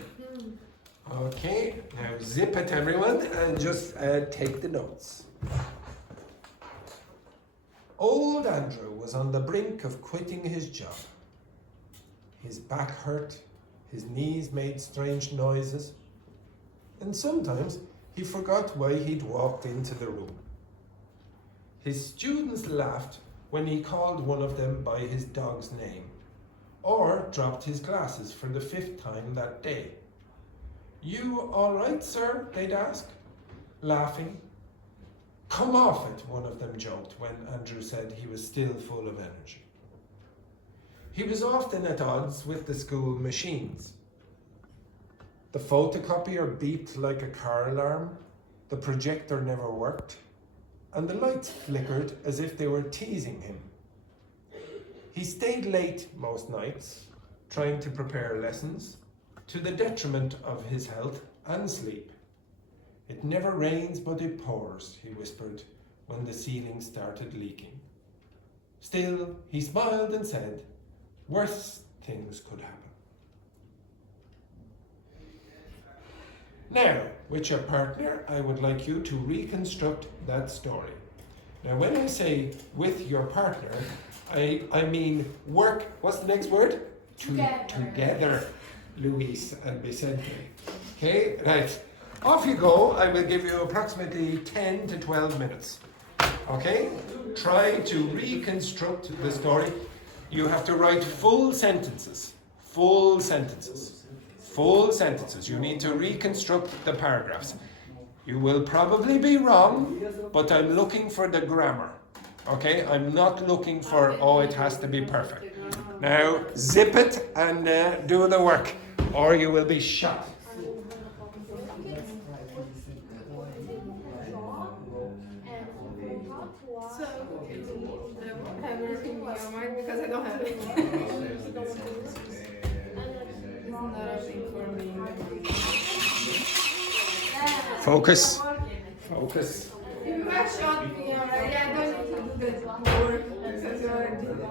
Okay, now zip it everyone and just take the notes. Old Andrew was on the brink of quitting his job. His back hurt, his knees made strange noises, and sometimes he forgot why he'd walked into the room. His students laughed when he called one of them by his dog's name, or dropped his glasses for the 5th time that day. "You all right, sir?" they'd ask, laughing. "Come off it," one of them joked when Andrew said he was still full of energy. He was often at odds with the school machines. The photocopier beeped like a car alarm, the projector never worked, and the lights flickered as if they were teasing him. He stayed late most nights, trying to prepare lessons, to the detriment of his health and sleep. "It never rains but it pours," he whispered when the ceiling started leaking. Still, he smiled and said, "Worse things could happen." Now, with your partner, I would like you to reconstruct that story. Now, when I say with your partner, I mean work. What's the next word? Together, Luis and Vicente. Okay, right. Off you go. I will give you approximately 10 to 12 minutes. Okay? Try to reconstruct the story. You have to write full sentences. Full sentences. Full sentences. You need to reconstruct the paragraphs. You will probably be wrong, but I'm looking for the grammar. Okay? I'm not looking for, oh, it has to be perfect. Now, zip it and do the work, or you will be shot. So, have everything in your mind because I don't have it. It's not a thing for me. Focus. Focus. If you have shot me already, I don't need to do the work since you already did it.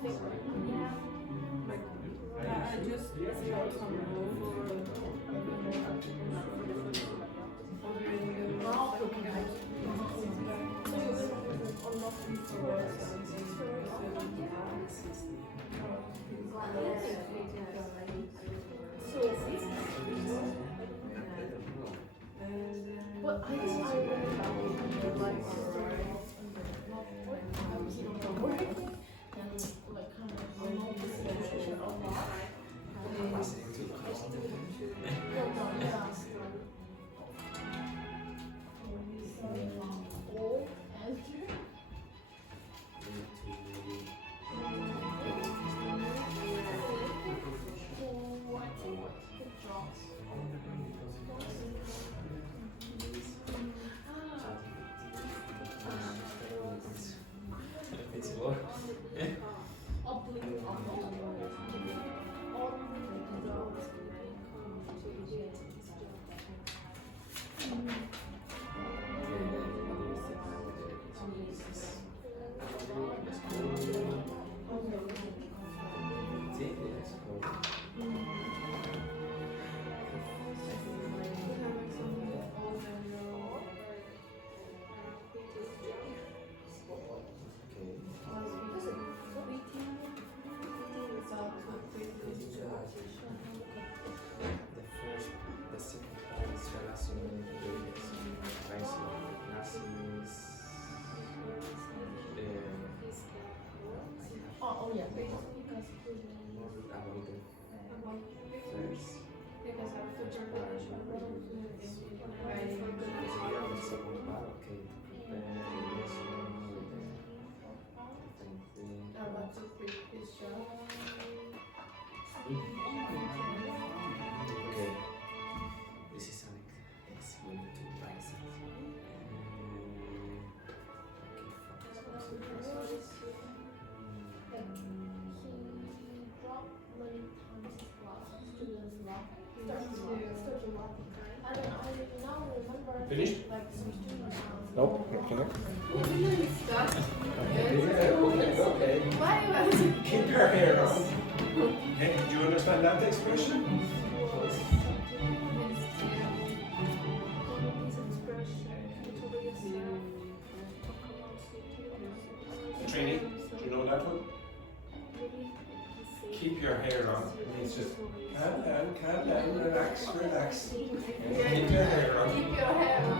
I just start from But I really like I was working and like kind of noticing a lot. Old and It's more. oh yeah. Okay. This is an it's going to rise. Finished? Nope, not finished. Keep your hair on. Hey, do you understand that expression? Trini, do you know that one? Keep your hair on. It means just calm down, relax, relax. Keep your hair on. Keep your hair on.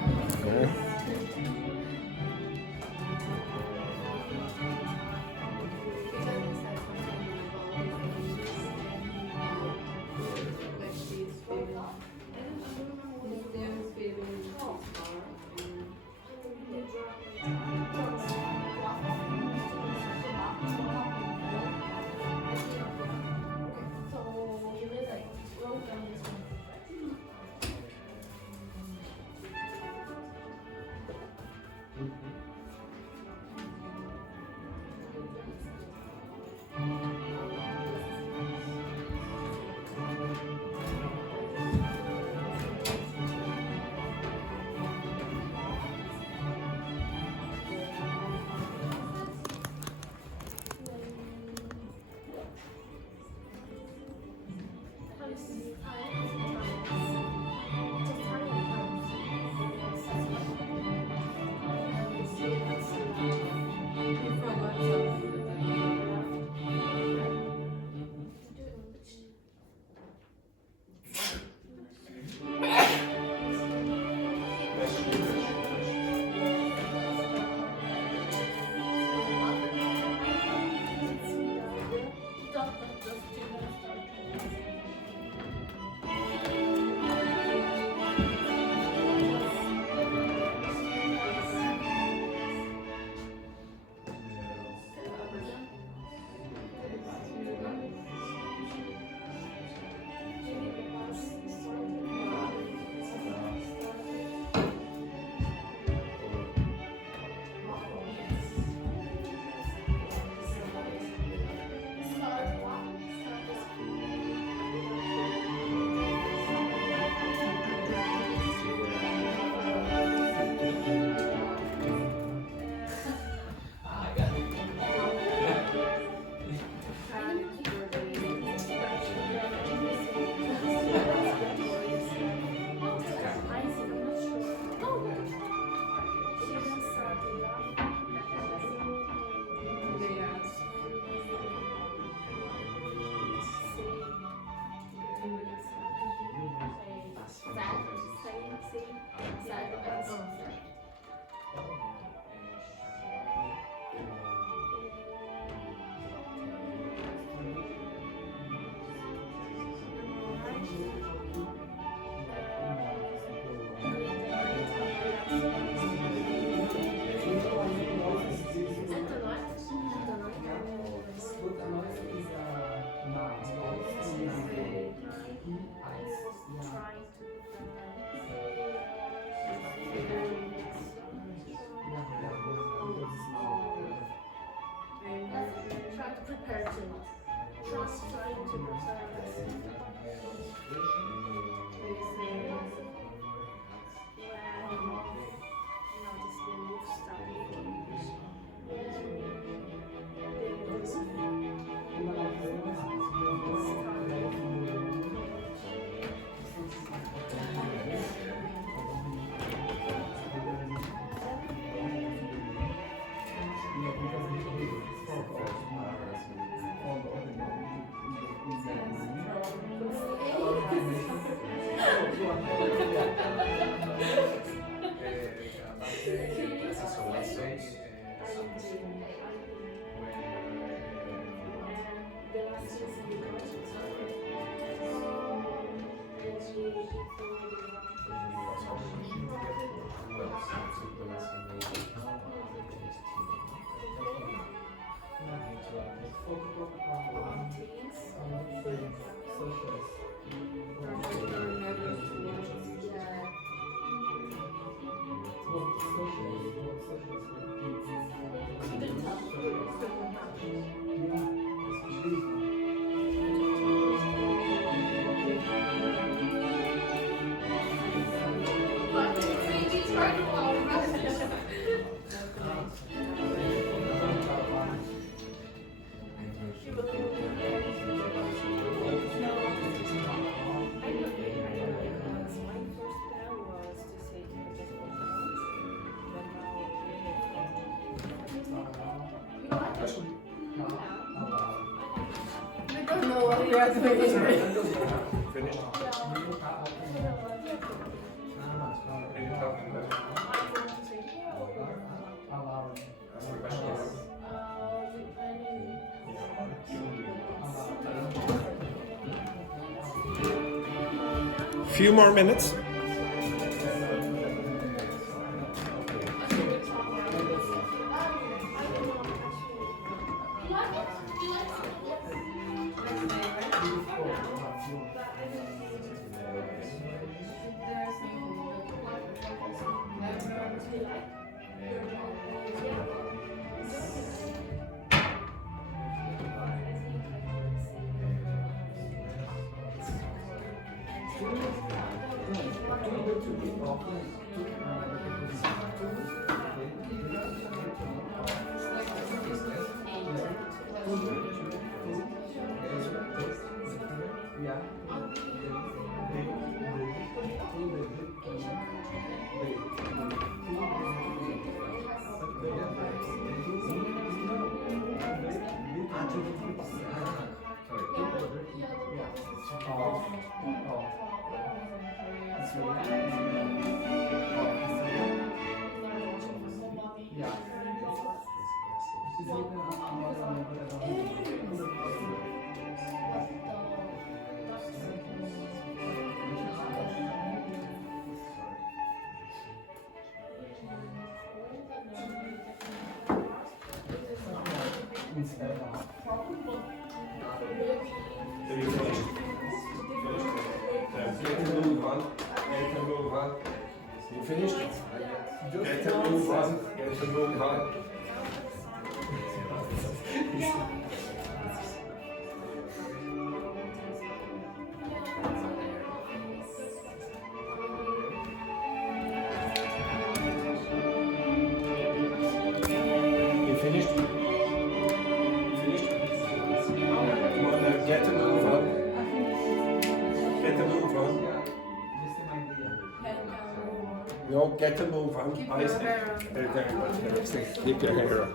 Transferring to the I don't know what we are doing. Finished? What are you talking about? Few more minutes. Get to move on. Get to move on. You finished? Get to move on. Get to move on. You finished? Finished? Come on now, get to move on. Get to move on. No, get to move on. Keep I your say. hair on. Very much. Keep your hair on.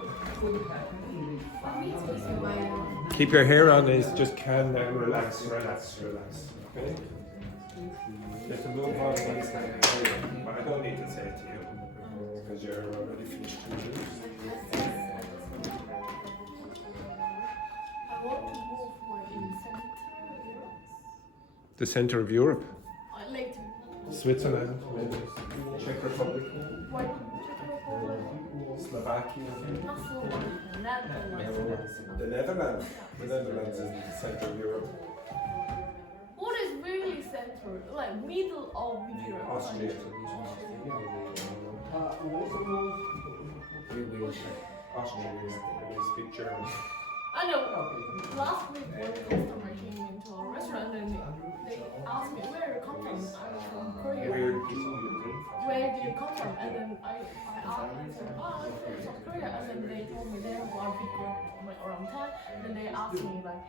Keep your hair on is just calm down, relax, relax, relax. Okay? Get to move on Wednesday. But I don't need to say it to you because you're already finished. I want to move like in center. The center of Europe, Later. Switzerland, maybe Czech Republic, Why? Slovakia. Not Slovakia. Netherlands. The Netherlands. The Netherlands is the center of Europe. What is really center? Like middle of Europe. Austria. Austria. We speak German. I know. Last week when a customer came into our restaurant and they asked me where you come from. I'm from Korea. Where do you come from? And then I asked them, oh, I'm from South Korea. And then they told me they have one big group like around 10. And then they asked me like,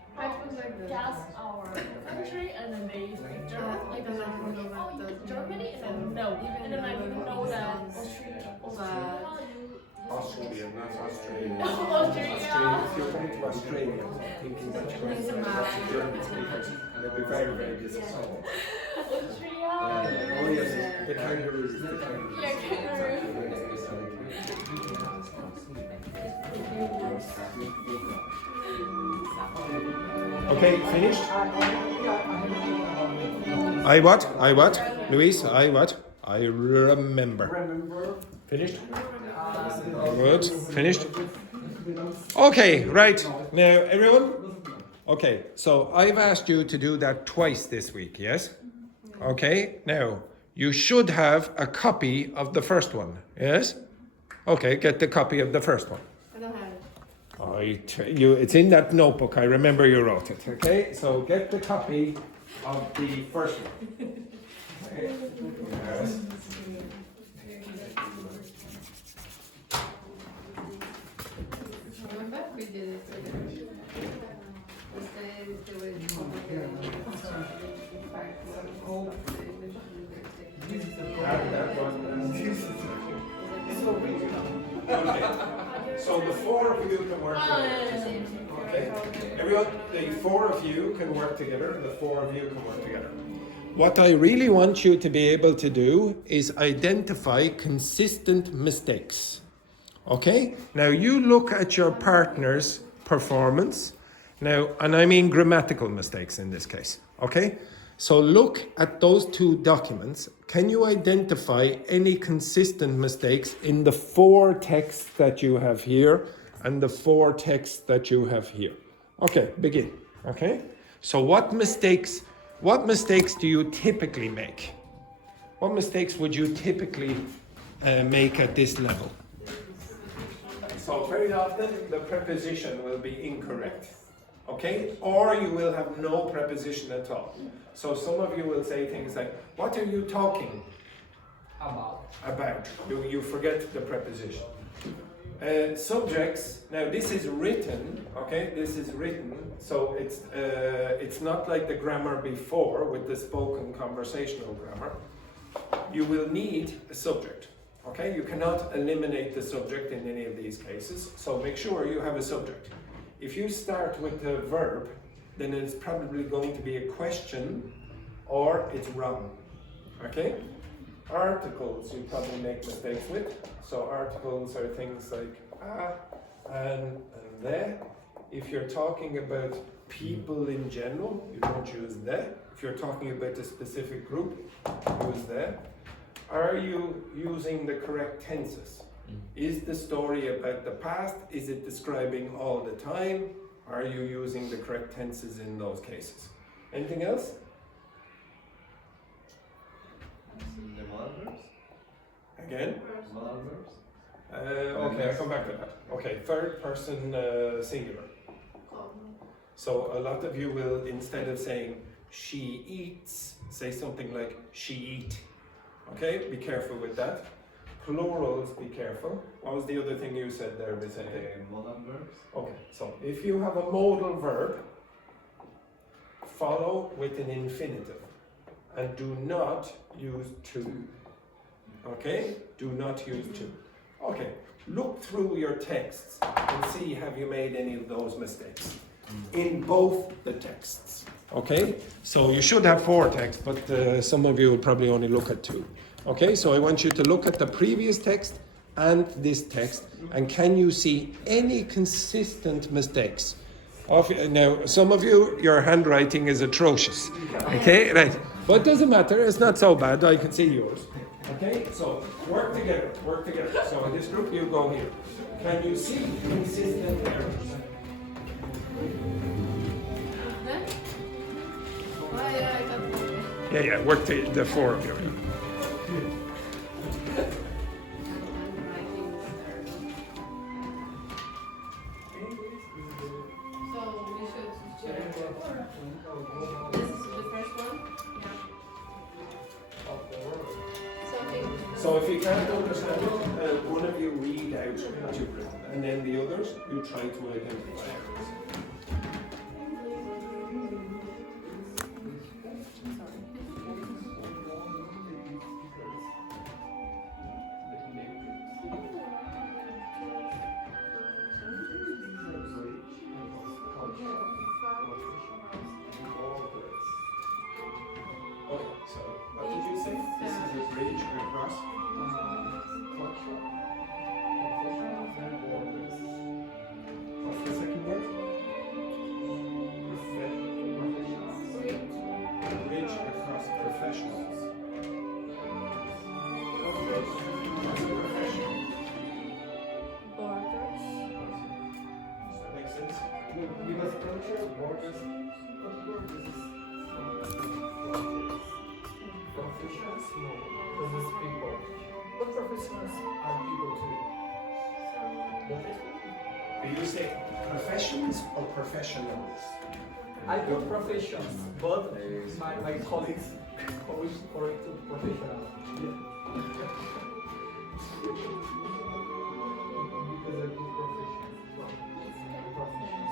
guess our country. And then they speak German. Like, oh, you speak Germany? And then no. And then I didn't know that Australia, not Australia. Australia. If you're coming to Australia, thinking that you're going to German speakers, they'll be very, very disappointed. Austria. Oh yes, the kangaroos, the kangaroos. Yeah, Okay, finished? I what? Luis, I what? I remember. Finished? Good. Finished? Okay, right. Now, everyone? Okay, so I've asked you to do that twice this week, yes? Okay, now, you should have a copy of the first one, yes? Okay, get the copy of the first one. I don't have it. It's in that notebook, I remember you wrote it, okay? So get the copy of the first one. Okay. Yes. Remember? We did it together. Okay. So the four of you can work together. Okay. Everyone, the four of you can work together. The four of you can work together. What I really want you to be able to do is identify consistent mistakes. Okay? Now you look at your partner's performance. Now, and I mean grammatical mistakes in this case. Okay? So look at those two documents. Can you identify any consistent mistakes in the four texts that you have here and the four texts that you have here? Okay, begin. Okay? So what mistakes do you typically make? What mistakes would you typically make at this level? So very often the preposition will be incorrect. Okay? Or you will have no preposition at all. So some of you will say things like, what are you talking about? You forget the preposition. Subjects, now this is written, okay? This is written, so it's not like the grammar before with the spoken conversational grammar. You will need a subject, okay? You cannot eliminate the subject in any of these cases, so make sure you have a subject. If you start with the verb, then it's probably going to be a question or it's wrong, okay? Articles you probably make mistakes with. So articles are things like and the. If you're talking about people in general, you don't use the. If you're talking about a specific group, use the. Are you using the correct tenses? Is the story about the past? Is it describing all the time? Are you using the correct tenses in those cases? Anything else? The modal verbs? Again? Modal verbs? Okay, I'll come back to that. Okay, third person singular. So a lot of you will, instead of saying she eats, say something like she eat. Okay, be careful with that. Plurals, be careful. What was the other thing you said there, Vicente? Modal verbs? Okay, so if you have a modal verb, follow with an infinitive. And do not use to. Okay? Do not use to. Okay, look through your texts and see have you made any of those mistakes in both the texts. Okay? So you should have 4 texts, but some of you will probably only look at 2. Okay, so I want you to look at the previous text and this text, and can you see any consistent mistakes? Now, some of you, your handwriting is atrocious. Okay, right. But it doesn't matter, it's not so bad, I can see yours. Okay, so work together. So in this group, you go here. Can you see consistent errors? Yeah, work together, the 4 of you. This is the first one. So if you can't understand it, one of you read out what you've written, and then the others, you try to identify it. Okay, so what did you say? This is a bridge across. What's the second word? Bridge across professionals. What's a professional? Borders. Does that make sense? Because culture, borders, professionals, no, this is people. But professionals are people too. Do you say professions or professionals? I put professions, but my colleagues always correct to professional. Yeah. Because I put professions. Professions.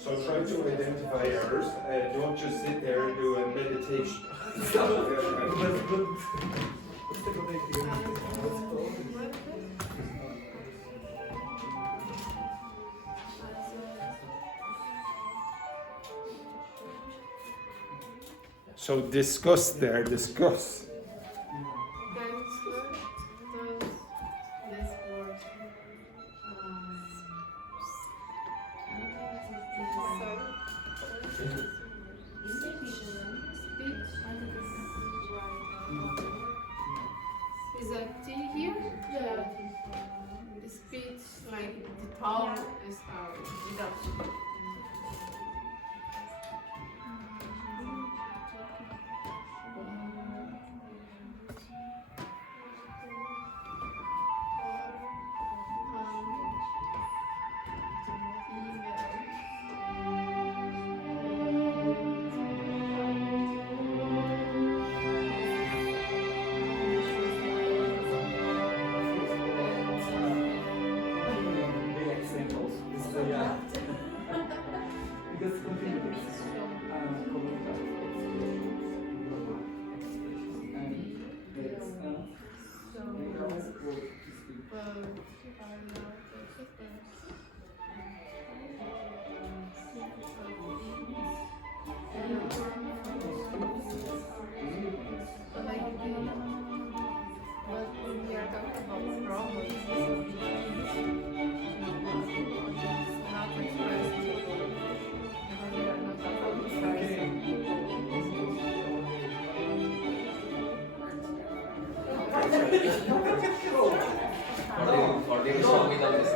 So try to identify errors. Don't just sit there and do a meditation. So discuss there, discuss. This word. Is that T here? Yeah. The speech, like the tone is without.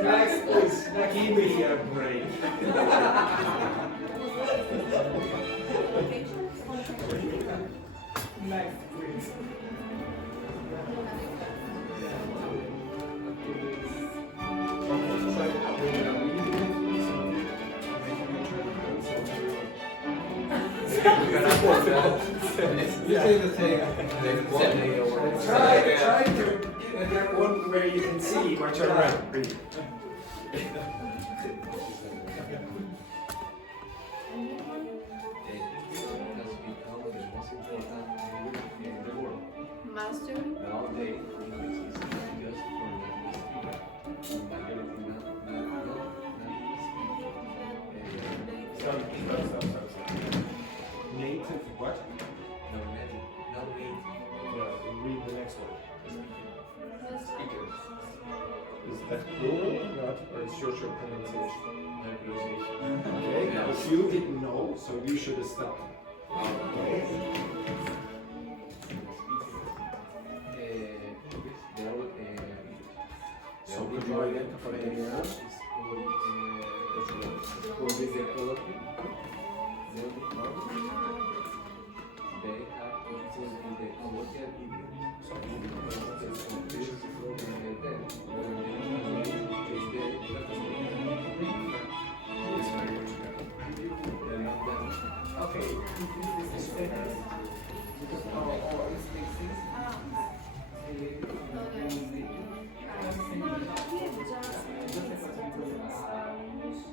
Next, please, give me a break. Next, please. You say the thing. Try to get one where you can see what you're writing. It has become the most important master? Now the English is just for native speaker. Majority Stop. Native what? no native, not native. Yeah, read the next one. Speakers. Is that plural or not? Or is your pronunciation? Pronunciation. Okay, Yeah. but you didn't know, so you should have stopped. So could you identify any else? It's called the colloquial. They have included the colloquial idiom. So it's confused and then Okay, this is sentence. Or it's basics.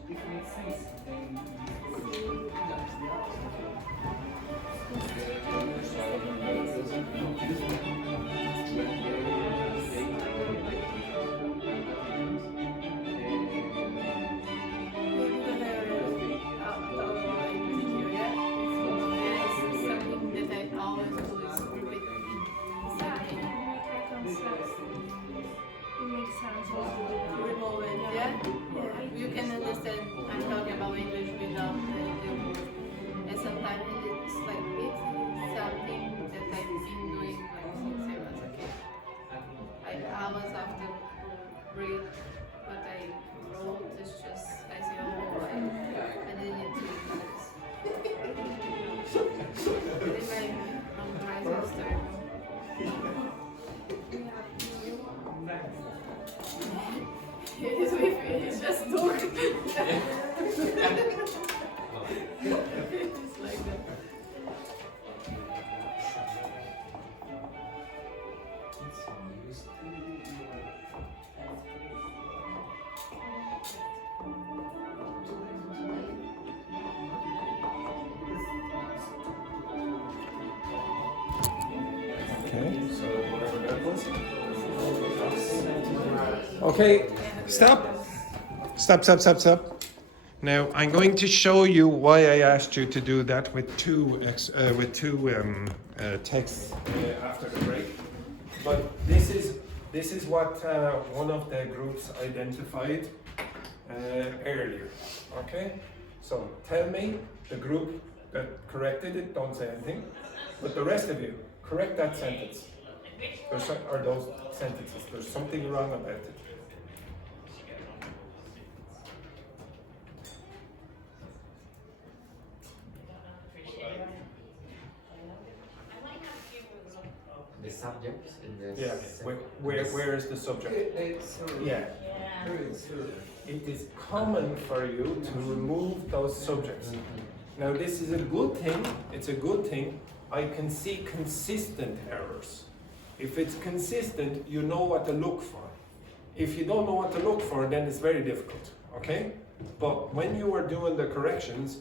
It makes sense. You can understand I'm talking about English without the word. And sometimes it's like it's something that I've been doing like since I was a kid. Like hours after read what I wrote, it's just I say, oh, I didn't do this. It's like memorizing stuff. He's with me, he's just talking. It's like that. Okay, so whatever that was. Okay, stop. Stop. Now I'm going to show you why I asked you to do that with two texts after the break. But this is what one of the groups identified earlier. Okay, so tell me the group that corrected it. Don't say anything. But the rest of you, correct that sentence. Or those sentences. There's something wrong about it. The subjects in the Yeah. Where is the subject? Yeah. It is common for you to remove those subjects. Now this is a good thing. It's a good thing. I can see consistent errors. If it's consistent, you know what to look for. If you don't know what to look for, then it's very difficult, okay? But when you are doing the corrections,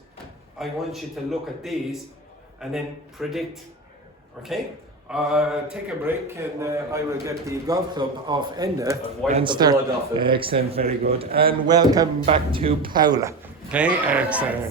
I want you to look at these and then predict, okay? Take a break and I will get the golf club off Enda and start. Excellent, very good. And welcome back to Paula. Okay, excellent.